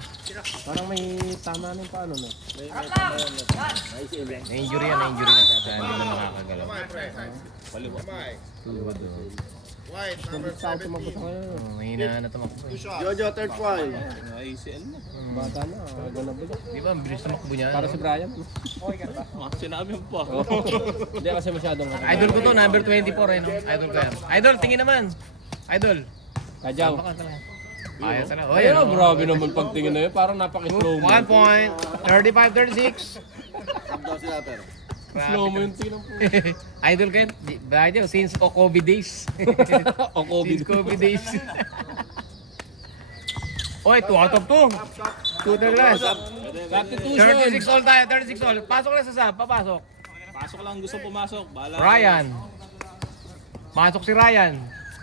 Parang may tama na yung paano, no? Na-injury na. Hindi na makakagalaw. White, Hindi sa ako tumabot ngayon. Mahina na tumakbo. Jojo, third foul. ACL na. Bata na, ganun ba? Di ba, ang bilis tumakbo niya? Para si Brian. Sinabi mo pa. Hindi kasi masyadong Idol ko to, number 24, eh, no? Idol ko yan. Idol, tingin naman. Idol. Kajaw. Baka talaga. Ayos na. Oh, Ayun, yan. grabe naman pagtingin na yun. Parang napaka-slow mo. 1 point. 35-36. Daw sila, pero. Slow mo yung tingin po. Idol ko yan. Idol, since Okobi days. O COVID. Since Kobe days. Oy, 2 out of 2. 2 to the last. Substitution. 36 all tayo, 36 all. Pasok na sa sub, papasok. Pasok lang, gusto pumasok. Bahala. Ryan. Masok si Ryan.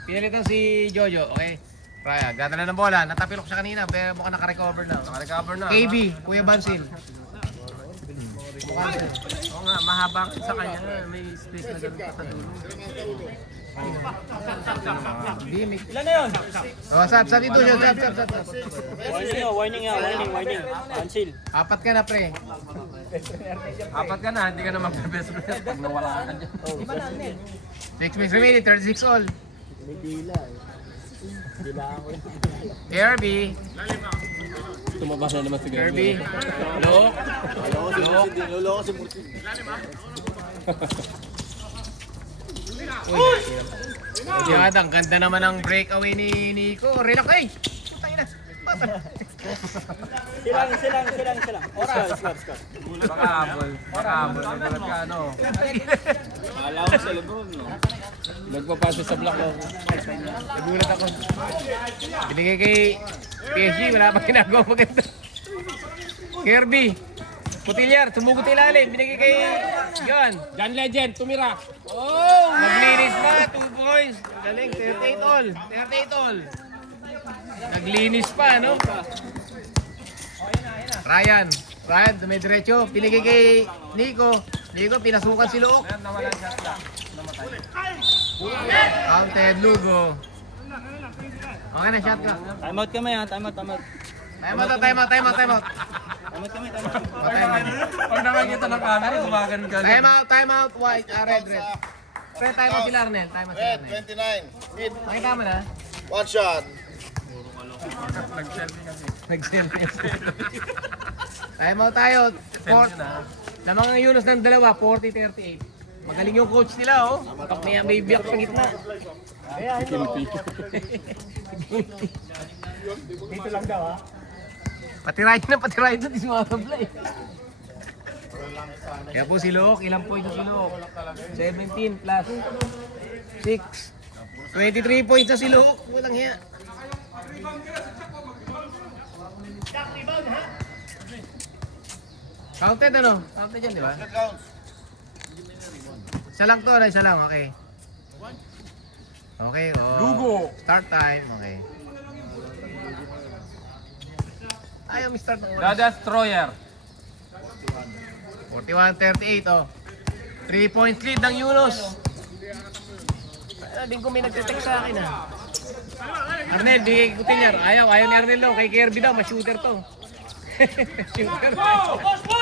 Pinalitan si Jojo, okay? Ryan, gata na ng bola. Natapilok siya kanina, pero mukhang naka-recover na. Naka-recover na. KB, Kuya Bansil. Oo nga, mahaba sa kanya. May space na ganun pa sa dulo. Ilan na yun? Oh, substitution, sub. Warning. Cancel. 4 ka na, pre. 4 ka na, hindi ka na magbe-best friend pag nawala ka dyan. 6 minutes remaining, 36 all. Kirby. Tumabas na naman si Kirby. Look. Niloloko si Mursi. Yan, ang ganda naman ng breakaway ni Nico. Relax, ay! Putang ina. Silang. Oras. Baka habol. Nagulat ka, ano. Bahala ko sa Lebron, no? Nagpapasa sa block mo. Nagulat ako. Binigay kay PSG, wala pa ginagawa maganda. Kirby. Kutillar, sumugot ilalim. Binigay kay John. John Legend, tumira. Oh! Naglinis pa, 2 points. Galing, 38 all. Naglinis pa, no? Ryan, dumidiretso. Pinigay kay Nico. Nico, pinasukan si Look. Nawalan siya. Namatay. Counted, Lugo. Okay na, shot ka. Time out kami ha, time out. Time out. Time out kami, time out. Pag nakakita ng camera, gumagan ka. Time out, white, red. Pre, time out sila, Arnel. Time out sila, Red, Arnel. 29. Hit. Nakita mo na? One shot. Nag-selfie. Time out tayo. Lamang ang Yunus ng dalawa, 40-38. Magaling yung coach nila, oh. May biyak sa gitna. Dito lang daw ha. Patirahin na, di sumasablay. Kaya po si Lok, ilang point si Lok? 17 plus 6. 23 points na si Lok. Walang hiya. Counted ano? Counted yan, di ba? Isa lang to, isa lang, okay. Okay, oh. Lugo. Start time, okay. Ayaw, may start ng The Destroyer. 41-38, oh. 3 points lead ng Yunus. Ayun, din ko may nagte-text sa akin, ah. Arnel, di ikutin niya. Ayaw ni Arnel daw. Kay Kirby daw, ma-shooter to. Shooter.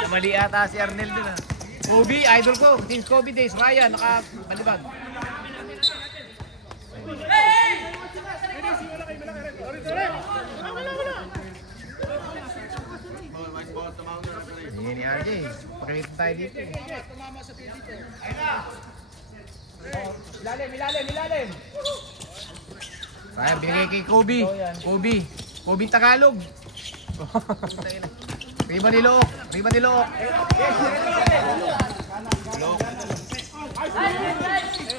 Mali ata si Arnel dun, ah. Kobe, idol ko. Since Kobe days, Ryan, nakabalibag. Hindi ni RJ. Pakita tayo dito. Ilalim. Ryan, binigay kay Kobe. Kobe Tagalog. Riba ni Look.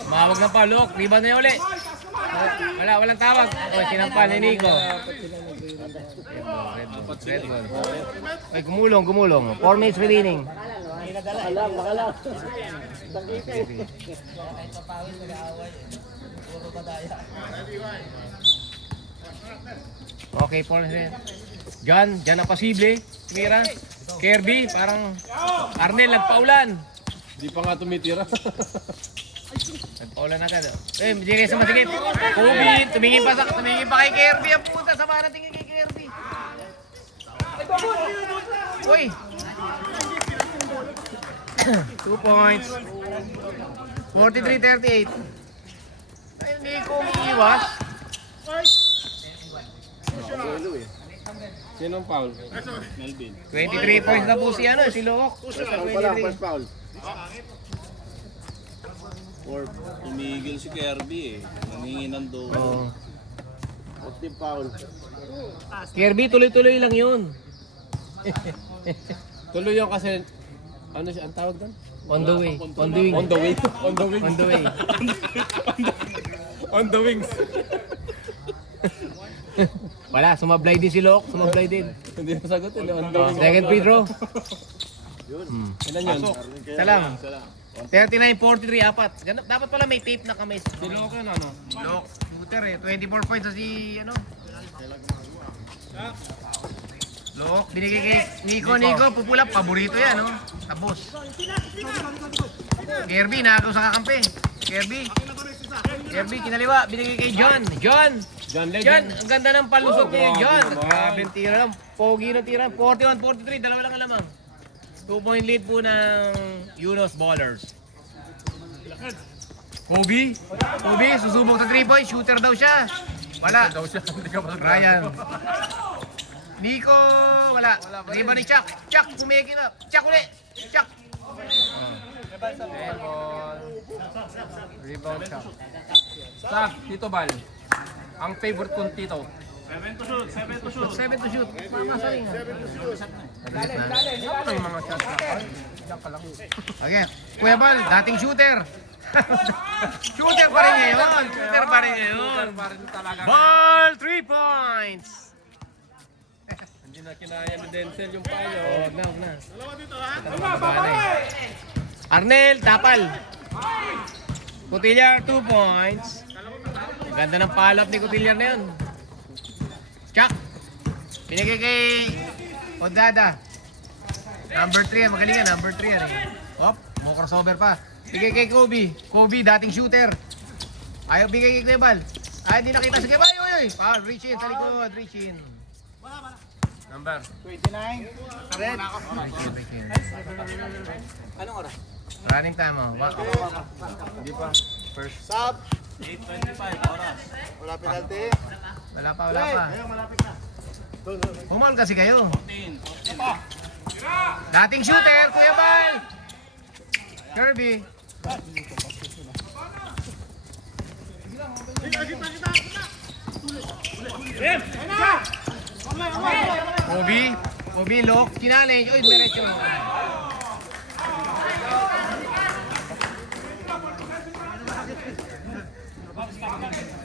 Mawag na pa, Look. Riba na yun ulit. Walang tawag. O, sinampal ni Nico. Red ball. Ay, gumulong. 4 minutes remaining. Makalang. Okay, 4 minutes. John na posible. Mira. Kirby, parang Arnel, nagpaulan. Di pa nga tumitira. Nagpaulan agad. Hindi kayo sa masigit. Kobe, tumingin pa kay Kirby. Ang punta sa mana tingin kay Kirby. Uy! 2 points. 43-38. Ay, hindi ko umiiwas. Sinong foul? 23 points na po si Lok. First foul. Tumigil si Kirby eh. Nangingi ng doon. Oh. Team foul. Kirby, tuloy-tuloy lang yun. Tuloy yung kasi, ano siya, ang tawag doon? On the way. On the way. On the wings. Wala, sumablay din si Lok. Hindi nasagutin. On the wings. Second free throw. Ilan yun? Isa lang. 39-43, apat. Dapat pala may tape na kamay. Sino ko yun, ano? Lok, shooter eh. 24 points na si, Lok, binigay kay Nico, pupulap. Paborito yan, no? Tapos. Kirby, nakagaw sa kakampi. Kirby, kinaliwa. Binigay kay John, ang ganda ng palusot niya, John. Grabe yung tira lang. Pogi ng tira. 41-43, dalawa lang alamang. 2-point lead po ng Yunus Ballers. Kobe, susubok sa 3 points. Shooter daw siya. Wala. Ryan. Nico, wala. Riba ni Chuck. Chuck, pumigil na. Chuck ulit. Chuck. Rebound Chuck. Sag, Tito Bal. Ang favorite kong Tito. 7 to shoot. Mamasa rin. Ano yung mga shots na? Okay. Kuya Bal, dating shooter. Shooter pa rin ngayon. Ball, 3 points. Hindi na kinaya ni Denzel yung payo. Huwag na. Arnel, tapal. Cotillar, 2 points. Ganda ng follow-up ni Cotillar na yun. Chuck. Binigay kay Odada. Number 3, magaling yan. Number 3 yan. Mo crossover pa. Bigay kay Kobe, dating shooter. Ayaw bigay kay Kuya Bal. Ay, di nakita si Kuya Bal. Uy, foul. Reach in, sa likod. Reach in. Number. 29. Red. Reach in. Anong oras? Running time, oh. Hindi pa. Sub. 8:25 oras. Wala penalty. Wala pa, wala pa. Ayun, malapit na. Pumal kasi kayo. Dating shooter, Kuya Bal. Kirby. Obi, lock. Challenge. Uy, diretso.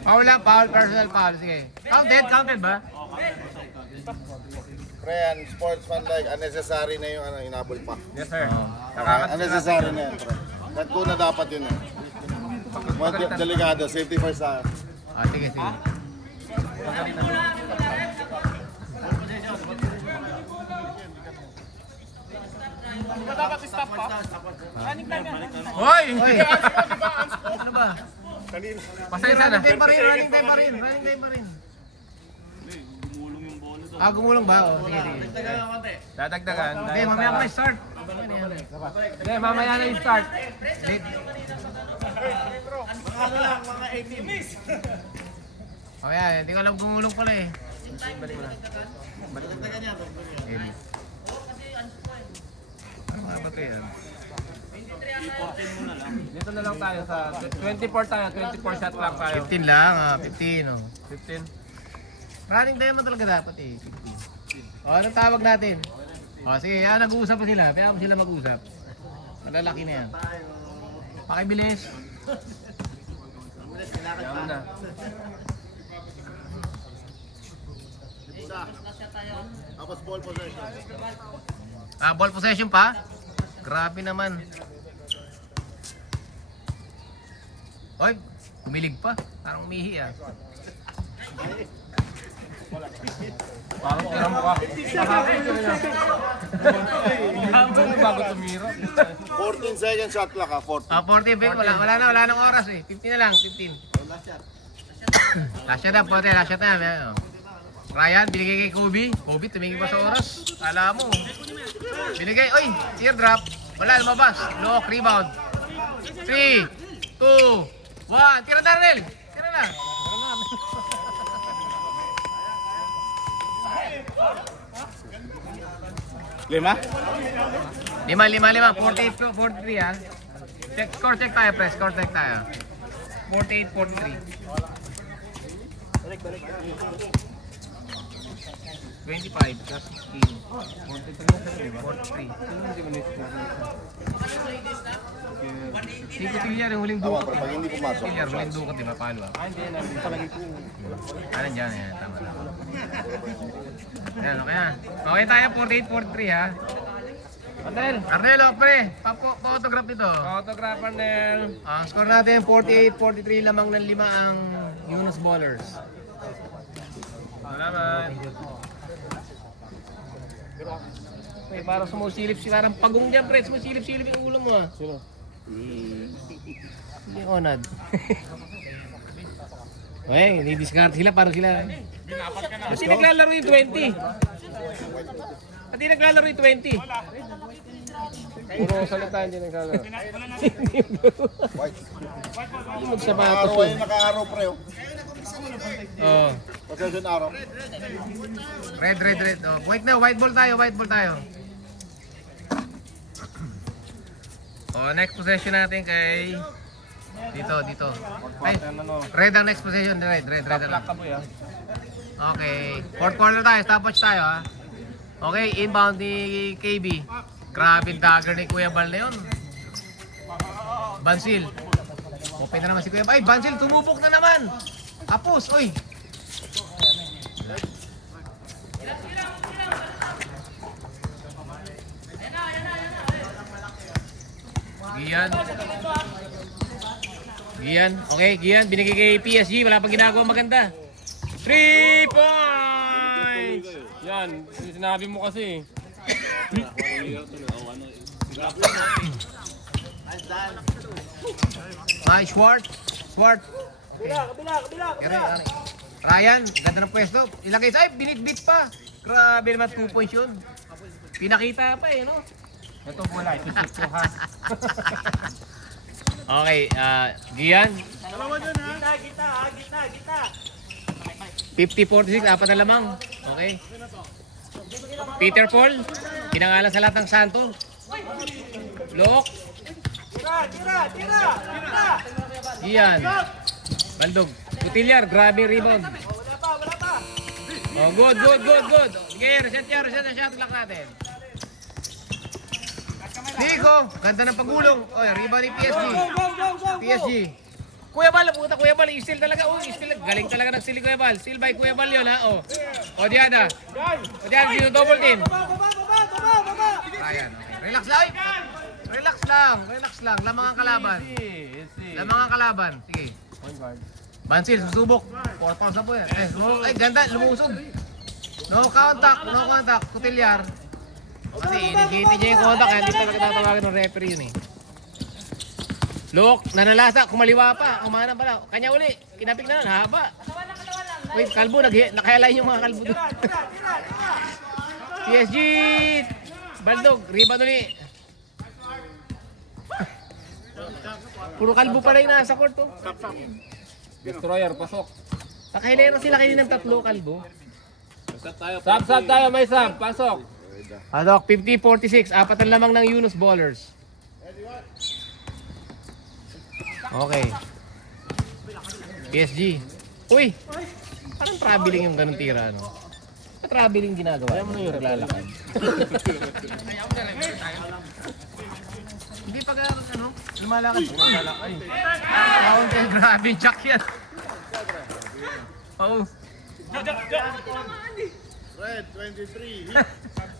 Foul lang, foul, personal foul. Sige. Counted ba? Pre, yan, sportsman like, unnecessary na yung inabol pa. Yes, sir. Unnecessary na yan, pre. Cut ko na dapat yun eh. Mga delikado, safety first sa Sige, sige. Hoy! Ano ba? Pasensya na. Running time pa rin. Gumulong ba? Oh, sige, sige. Dadagdagan. Hindi, mamaya pa start. Hindi, mamaya na yung start. Late. Oh, yan. Hindi ko alam gumulong pala eh. Balik mo na. Ano nga ba ito yan? Dito na lang tayo sa 24 tayo. 24 shot lang tayo. 15 lang, 15 oh. 15. Running time mo talaga dapat eh. 15. Anong tawag natin? Sige, nag-uusap pa sila. Kaya mo sila mag-usap. Malalaki na yan. Pakibilis. Yan na. tapos ball possession. Ball possession pa? Grabe naman. Oy, umilig pa. Parang umihi ah. Parang tiram ka. Bago tumira. 14 second shot clock 14. 40, wala nang oras eh. 15 na lang, 15. Last shot na, last shot na. Ryan, binigay kay Kobe. Kobe, tumingin pa sa oras. Alam mo. Binigay, teardrop. Wala, lumabas. Lock, rebound. 3, 2, 1. Tira na, Arnel. Tira na. Lima? 5, 48, 43 ah. Score check tayo, press. Score check tayo. 48, 43. 25 plus 16. 43. Siko Tilyar, yung huling Tama, dukot. pre, pag hindi pumasok. Tilyar, huling dukot, di ba? Paano ba? Ano dyan, yan. Tama. Ayan, okay na. Okay tayo, 48, 43 ha. Arnel, pre. Pa-autograph nito. Autograph Arnel. Ang score natin, 48, 43, lamang ng 5 ang Yunus Ballers. Salamat. Parang sumusilip si parang pagong dyan, pre. Sumusilip-silip yung ulo mo ah. Sino? Hindi onad. Di-discard sila, parang sila. Kasi naglalaro yung 20. Pati naglalaro yung 20. Puro salita hindi nagkala. White. Magsapatos Araw yun. ay naka-araw pre. Oo. Possession araw. Red. Oh, white ball tayo. Oh, next possession natin kay dito. Ay, red ang next possession, red. Okay, fourth quarter tayo, stopwatch tayo ha. Okay, inbound ni KB. Grabe dagger ni Kuya Bal na yun. Bansil. Open na naman si Kuya Bal. Ay, Bansil, tumubok na naman. Apos, oy. Gian. Okay, Gian. Binigay kay PSG. Wala pang ginagawa maganda. 3 points! Yan, sinabi mo kasi. Nice, Swart. Ryan, ganda ng pwesto. Ilagay sa ay, binitbit pa. Grabe naman 2 points yun. Pinakita pa eh, no? Ito po lang, isip ko ha. Okay, Gian. 50-46, apat na lamang. Okay. Peter Paul, kinangalan sa lahat ng Santos. Look. Gian. Baldog. Utilyar, grabe rebound. Oh, good. Sige, reset na shot clock natin. Nico, ganda ng pagulong. Oh, rebound ni PSG. Kuya Bal, puta Kuya Bal, steal talaga. Oh, steal. Galing talaga ng steal Kuya Bal. Steal by Kuya Bal 'yon ha. Oh. Diana. Dino double team. Ayan. Okay. Relax lang. Lamang ang kalaban. Sige. Bansil, susubok. 4 fouls na po yan. Ay, ganda, lumusog. No contact. Kutilyar. Kasi initiate niya yung contact, kaya hindi talaga tatawagan ng referee yun eh. Look, nanalasa, kumaliwa pa, umana pala. Kanya uli, kinapik na, haba. Wait, kalbo, nakahighline yung mga kalbo doon. PSG, Baldog, rebound uli. Puro kalbo pala yung nasa court to. Destroyer, pasok. Nakahighline sila kanina ng 3 kalbo. Sab tayo, may sab. Pasok. Adok, 50-46, apat na lamang ng Yunus Ballers. Okay. PSG. Uy! Parang traveling yung ganun tira, no? Traveling ginagawa. Ayaw mo na yung naglalakad. Hindi pa gano'n, ano? Lumalakad. Ay. Counter, grabe, jack yan. Oo. Red, 23.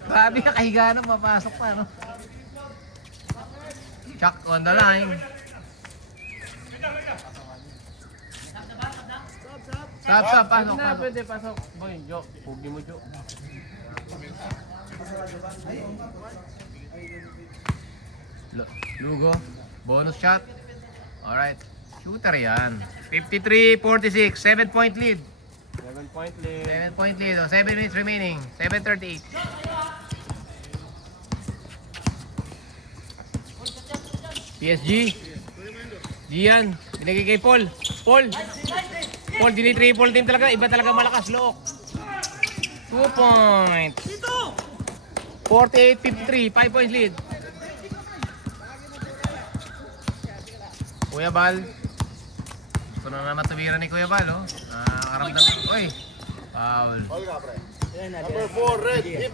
Grabe ka, kahiga na, papasok pa, no? Chuck on the line. Stop, pasok. Pwede pasok. Boy, Jo. Pugi mo, Jo. Lugo, bonus shot. Alright, shooter yan. 53-46, 7-point lead. 7-point lead. 7-point lead, 7 minutes remaining. 7:38. PSG. Gian, binigay kay Paul. Paul, dini-triple team talaga. Iba talaga malakas, Look. 2 points. 48-53, 5 points lead. Kuya Bal. Gusto na naman tumira ni Kuya Bal, oh. Nakaramdam. Uy, foul. All ka, pre. Number 4, red. Hip.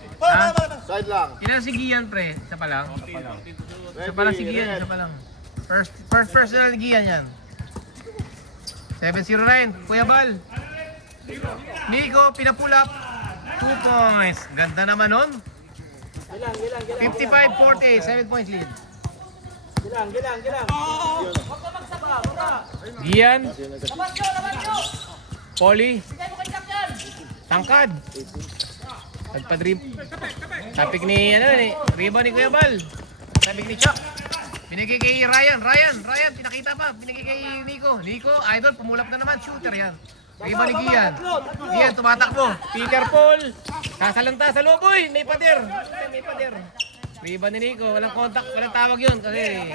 Side lang. Ilan si Gian, pre? Isa pa lang? Isa pa lang si Gian, Red. isa pa lang. First personal ni Gian yan. 7-0-9, Kuya Bal. Nico, pinapull up. 2 points. Ganda naman nun. 55-48, 7 points lead. Gian. Poli. Tangkad. Nagpa-drip. Tapik ni, rebound ni Kuya Bal. Tapik ni Chuck. Binigay kay Ryan, pinakita pa. Binigay kay Nico. Nico, idol, pumulap na naman. Shooter yan. Rebound ni Gian. Gian, tumatakbo. Peter Paul. Kasalanta sa loboy. May pader. Rebound ni Nico. Walang contact, walang tawag yun. Kasi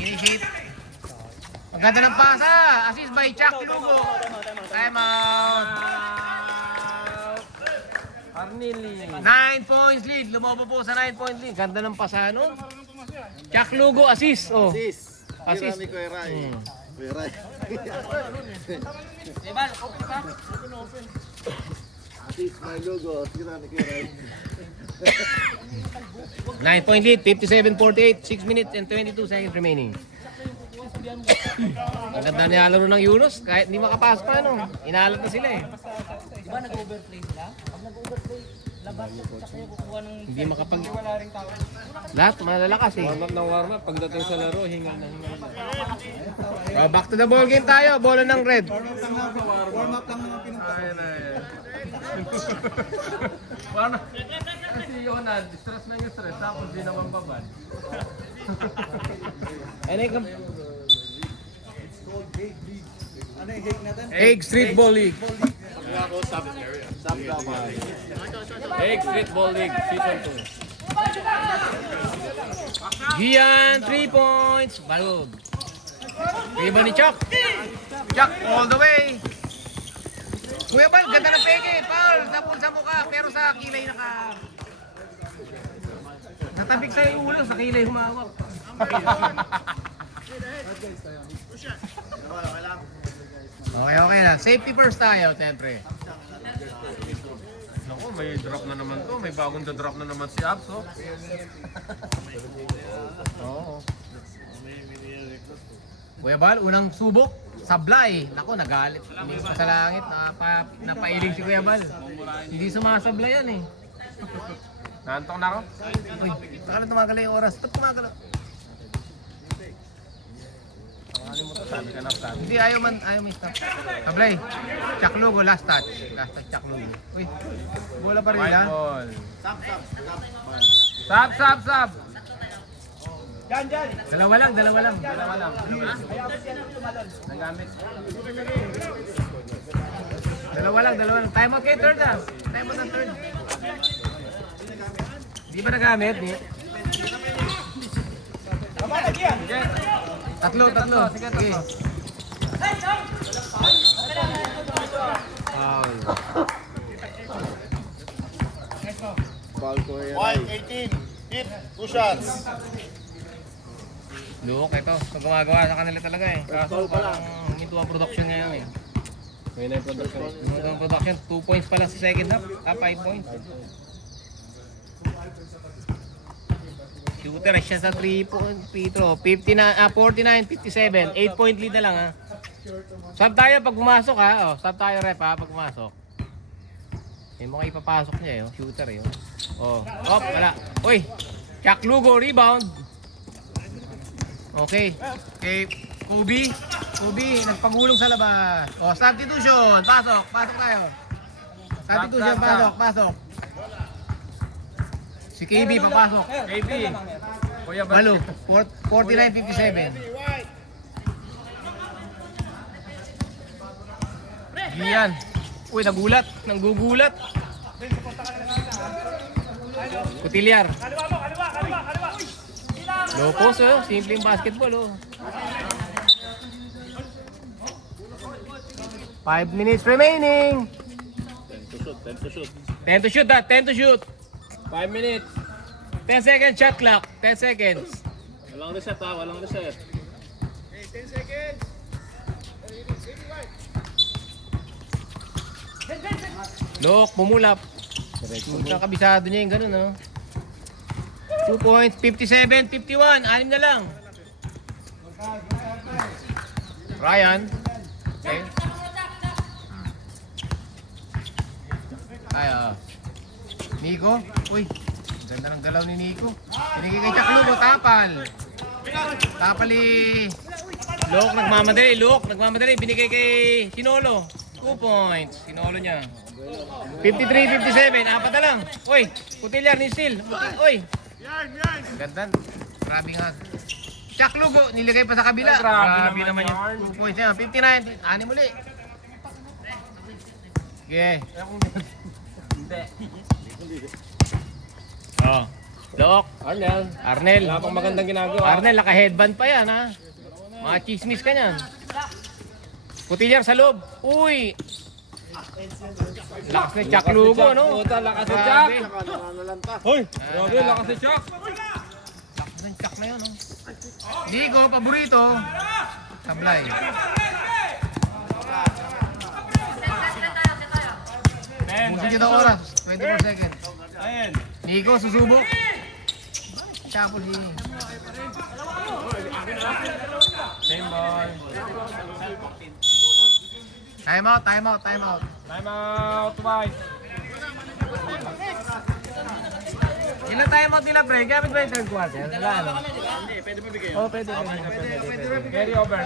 initiate. Ang ganda ng pasa. Assist by Chuck Lugo. Time out. Arnili. 9 points lead. Lumobo po sa 9 points lead. Ganda ng pasa nun. Chuck Lugo, assist. Oh. Assist. Assist. Tira ni Kuya Ray. Kuya Ray. Assist my logo. Tira ni Kuya Ray. 9 point lead, 57-48, 6 minutes and 22 seconds remaining. Ang ganda nilalaro ng Yunus, kahit hindi makapasok pa, no? Inalat na sila eh. Diba nag-overplay sila? Pag nag-overplay, labas sa kaya kukuha ng... Hindi makapag... Lahat, malalakas eh. Warm up. Pagdating sa laro, hinga na. Oh, back to the ball game tayo, bola ng red. Kasi yun na, stress na yung stress. Tapos di naman babad. Ano yung... Egg Street Ball League. Egg Street Ball League Season 2. Gian, 3 points. Balog. Iba ni Chuck. Chuck, all the way. Kuya Bal, ganda ng peke. Foul, napul sa mukha. Pero sa kilay natabig sa ulo, sa kilay humawak. Okay na. Safety first tayo, siyempre. Naku, may drop na naman to. May bagong drop na naman si Abs, oh. Oo. Kuya Bal, unang subok, sablay. Naku, nagalit. Inis pa sa langit. Napailing si Kuya Bal. Hindi sumasablay yan eh. Naantok na ako. Uy, saka lang tumagala yung oras. Ba't tumagala? Sabi ka na, sabi. Hindi, ayaw may stop. Sablay. Chuck Lugo, last touch. Last touch, Chuck Lugo. Uy, bola pa rin White ha. ball. Sab. Dalawa lang. Nagamit. Dalawa lang. Time out kay third ah. Time out ng third. Di ba nagamit? Di? Tatlo. Sige. Foul. Foul ko yan. White, 18. Hit. 2 shots. Look, ito. Pag gumagawa sa kanila talaga eh. Kaso parang huminto ang production ngayon eh. May na yung production. Huminto ang production. 2 points pa lang sa second half. 5 points. Shooter siya sa 3-point free throw. 49-57. 8-point lead na lang ha. Sub tayo pag pumasok ha. Oh, sub tayo rep ha pag pumasok. May mga ipapasok niya eh. Shooter eh. Oh, wala. Uy, Chuck Lugo rebound. Okay. Kobe, nagpagulong sa labas. Oh, substitution. Pasok tayo. Substitution, pasok. Si KB papasok. KB. Kuya Bal. Malo, 49-57. Gian. Uy, nanggugulat. Kutilyar. Low post oh, simpleng basketball oh. 5 minutes remaining. 10 to shoot. 5 minutes. 10 seconds shot clock. 10 seconds. Walang reset ha, walang reset. Look, pumulap. Sa kabisado niya yung ganun, no? 2 points, 57, 51. 6 na lang. Ryan. Okay. Nico. Uy, ganda ng galaw ni Nico. Pinigay kay Chuck Lugo, tapal. Look, nagmamadali. Binigay kay Sinolo. 2 points. Sinolo niya. 53-57. 4 na lang. Uy, Kutilyar ni Steel. Uy. Ganda. Grabe nga. Chuck Lugo, nilagay pa sa kabila. Grabe naman yung 2 points niya. 59. 6 muli. Sige. Oh. Look. Arnel. Wala pang magandang ginagawa. Arnel, naka-headband pa yan ha. Mga chismis ka niyan. Kutilyar sa loob. Uy. Lakas ni Chuck Lugo, no? Puta, lakas ni Chuck. Hoy, grabe, lakas ni Chuck. Lakas ng Chuck na yun, no? Digo, paborito. Sablay. Musin kita oras. 24 seconds. Nico, susubok. Chapo si... Same ball. Time out. Time out twice. Ilan time out nila, pre? Gamit ba yung third quarter? Wala, ano? Oh, pwede. Carry over.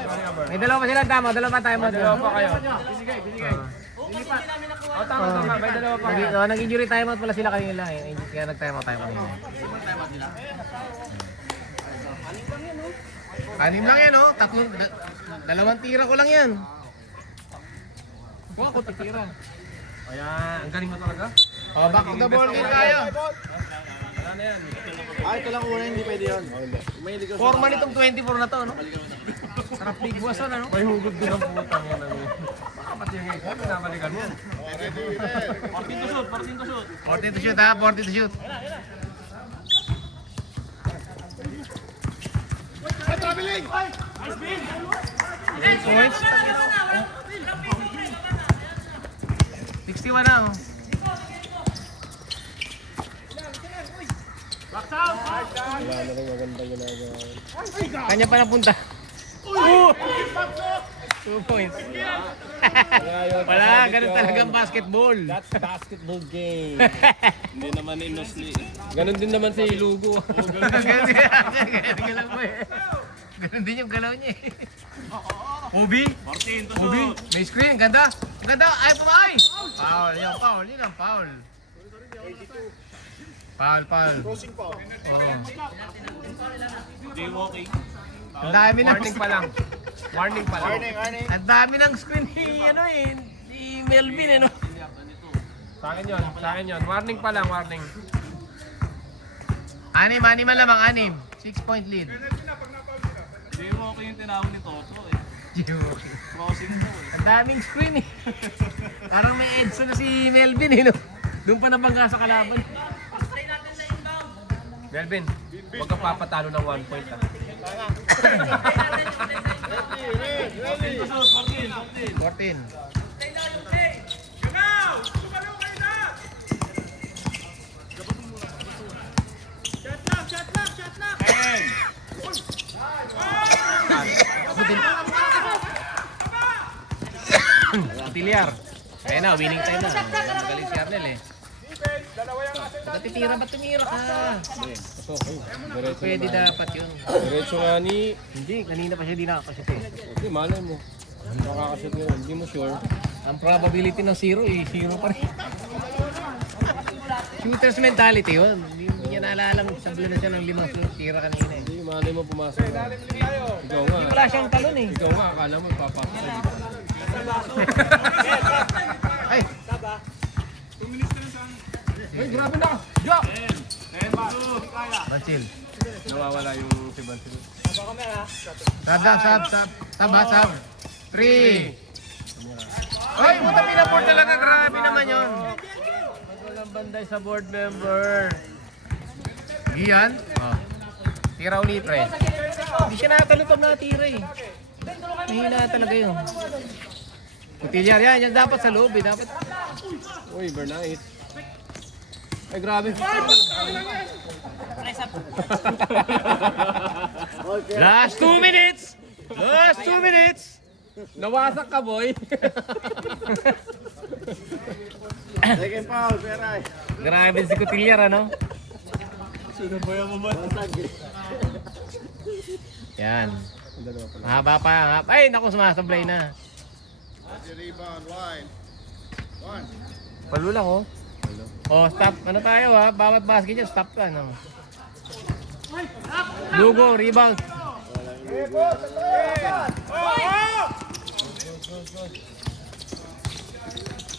May dalawa pa silang time out. Dalawa pa time out. Dalawa pa kayo. Tama. May dalawa pa kayo. Nag-injury time out pala sila kanina eh. Kaya nag-time out nila. Anim lang yan, oh. Dalawang tira ko lang yan. Kuha ko titira. Ayan, ang galing mo talaga. Oh, back to the ball game tayo. Ito lang una, hindi pwede yun. May hindi ko Forma nitong 24 na to, no? Sarap bigwasan, ano? May hugod din ang putang yan. Baka pati yung ikaw, pinabalikan mo. 14 to shoot, 14 to shoot. 40 to shoot, ha? 40 to shoot. Points. 61 na, oh. Wala na rin magandang ginagawa. Kanya pa napunta. 2 points. Wala, ganun talagang basketball. That's basketball game. Hindi naman inosli. Ganun din naman si Lugo. Ganun mo eh. Ganun din yung galaw niya eh. Obi? 14 to Obi? shoot. May screen, ganda. Ganda, ay pumaay. Foul, yung foul, yun ang foul. Foul, foul. crossing pa. Jaywalking. Ang dami ng Warning pa lang. Warning pa lang. Warning. Ang dami ng screen ni ano eh, ni Melvin eh no. Sa akin yun, sa akin yun. Warning pa lang, warning. Anim man lamang, anim. 6-point lead. Jaywalking yung tinawag ni Toto eh. Crossing to eh. Ang daming screen eh. Parang may Edson na si Melvin eh no. Doon pa nabangga sa kalaban. Melvin, huwag ka papatalo ng 1 point ha. 14. Tilyar. Kaya na, winning time na. Magaling si Arnel eh. Ba't titira? Ba't tumira ka? Diretso Pwede dapat yun. Diretso nga ni... Hindi, kanina pa siya di nakakashoot eh. Hindi, malay mo. Makakashoot nga, hindi mo sure. Ang probability ng 0 eh, 0 pa rin. Shooter's mentality yun. Hindi niya naalala kung sabi na siya ng 5 shoot, tira kanina eh. Hindi, malay mo pumasok na. Ikaw nga. Wala siyang talon eh. Ikaw nga, akala mo papasok sa gitna. Ay, Ay, grabe na! Yo! Bansil. Nawawala yung si Bansil. Sab ha. 3. Ay, puta pinaport talaga. Grabe naman yun. Walang banday sa board member. Iyan. Oh. Tira ulit, pre. Hindi siya nakatalutog na tira eh. Mahina talaga yun. Kutilyar, yan dapat sa loob eh. Dapat. Uy, Bernait. Ay, grabe. Last 2 minutes! Last 2 minutes! Nawasak ka, boy. Second foul, Peray. Grabe si Kutilyar, ano? Yan. Mahaba pa. Ay, naku, sumasablay na. Rebound, wide. 1. Palo lang, oh. Oh, stop. Ano tayo, ha? Bawat basket yan, stop ka, no? Lugo, rebound.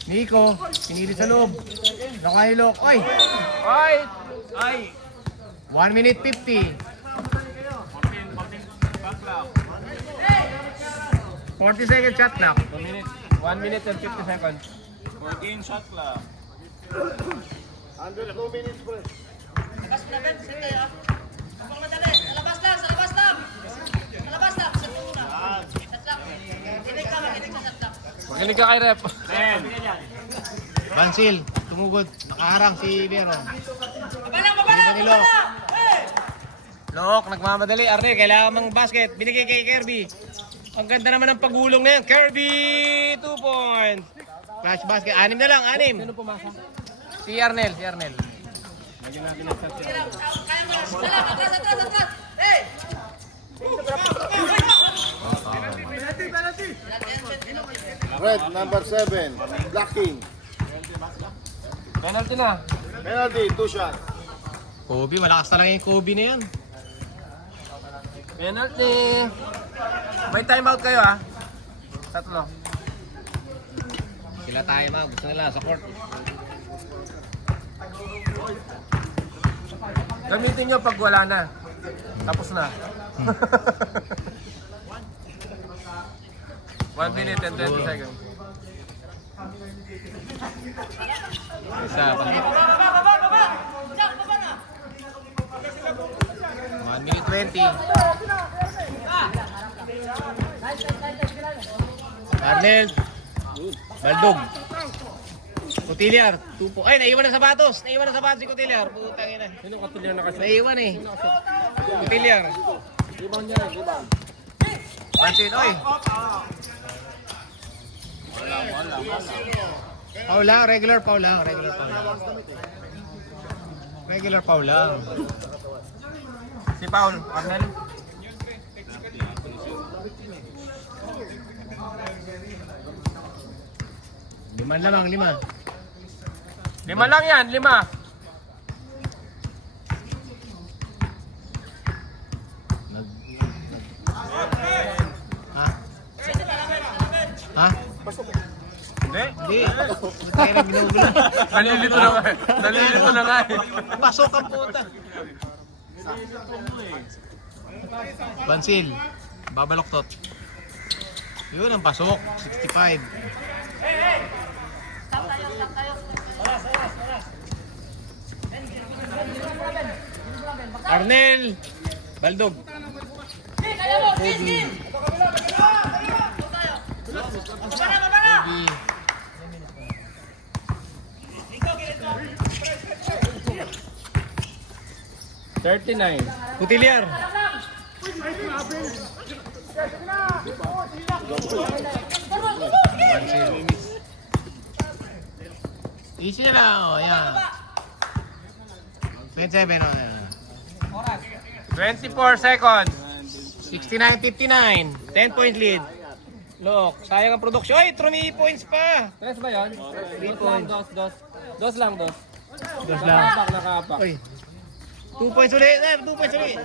Nico, pinilit sa loob. Nakahilok. Ay! Ay! Ay! 1 minute 50. 40 seconds shot clock. 2 minutes. 1 minute and 50 seconds. 14 shot clock. Under 2 minutes, bro. Labas mo na, Ben. Sige tayo. Kapag madali. Sa labas lang, sa labas lang. Sa labas lang. Sa tuna. Shot lang. Kinig ka, makinig sa shot lang. Makinig ka kay Rep. 10. Bansil, tumugod. Nakaharang si Vero. Babalang, babalang, babalang! Hey! Look, nagmamadali. Arne, kailangan mang basket. Binigay kay Kirby. Ang ganda naman ng pagulong na yan. Kirby, 2 points. Flash basket. 6 na lang, 6. Sino pumasa? Si Arnel, si Arnel. Lagyan natin ng shot. Kaya mo na. Dala, atras, atras, atras. Hey! Red, number 7. Blocking. Penalty na. Penalty, 2 shots. Kobe, malakas talaga yung Kobe na yan. Penalty. May timeout kayo, ha? 3. Sila tayo mga gusto nila sa court. Gamitin nyo pag wala na. Tapos na. 1 minute and 20 seconds. Isa pa. Jack, baba na. 1 minute 20. Arnel. Baldog. Cotillier. Ay, naiwan na sapatos. Naiwan na sapatos si Cotillier. Putang ina. Sino Cotillier nakasya? Naiwan eh. Cotillier. Rebound niya, rebound. Pansin, oy. Paul lang, regular Paul lang. Regular Paul lang. Regular Paul lang. Si Paul, Arnel. Lima lamang, lima. 5 lang yan, 5. Ha? Ha? Hindi. Hindi. Tayo na ginugulo. Nalilito na nga. Nalilito na nga eh. Pasok ang puta. Bansil. Babaloktot. Yun ang pasok. 65. Stop tayo, stop tayo. Arnel. Baldog. Kaya mo, Gin! Baba na, baba na! Kobe. Cotillier. Bansil. Easy na lang. Oh, yan. 27. Oh, yan. 24 seconds. 69-59. 10 points lead. Look, sayang ang production. Ay, 3 points pa. Tres ba yun? 3 points. Dos lang, dos. Dos lang. Nakapak. Oy. 2 points ulit. 2 points ulit.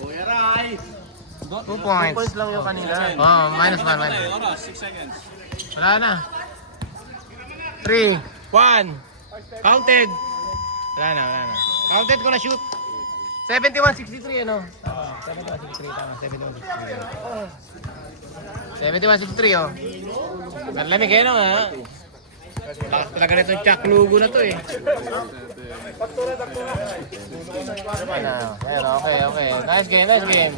Kuya Rai. 2 points. lang yung kanina. Oh, minus 1. Minus. Oras, 6 seconds. Wala na. 3, 1. Counted. Wala na, wala na. Counted ko na shoot. 71-63 ano? 71-63 tama. 71-63 oh. Nalamig kayo no ha? Lakas talaga nito yung Chuck Lugo na to eh. Ayun, okay. Nice game.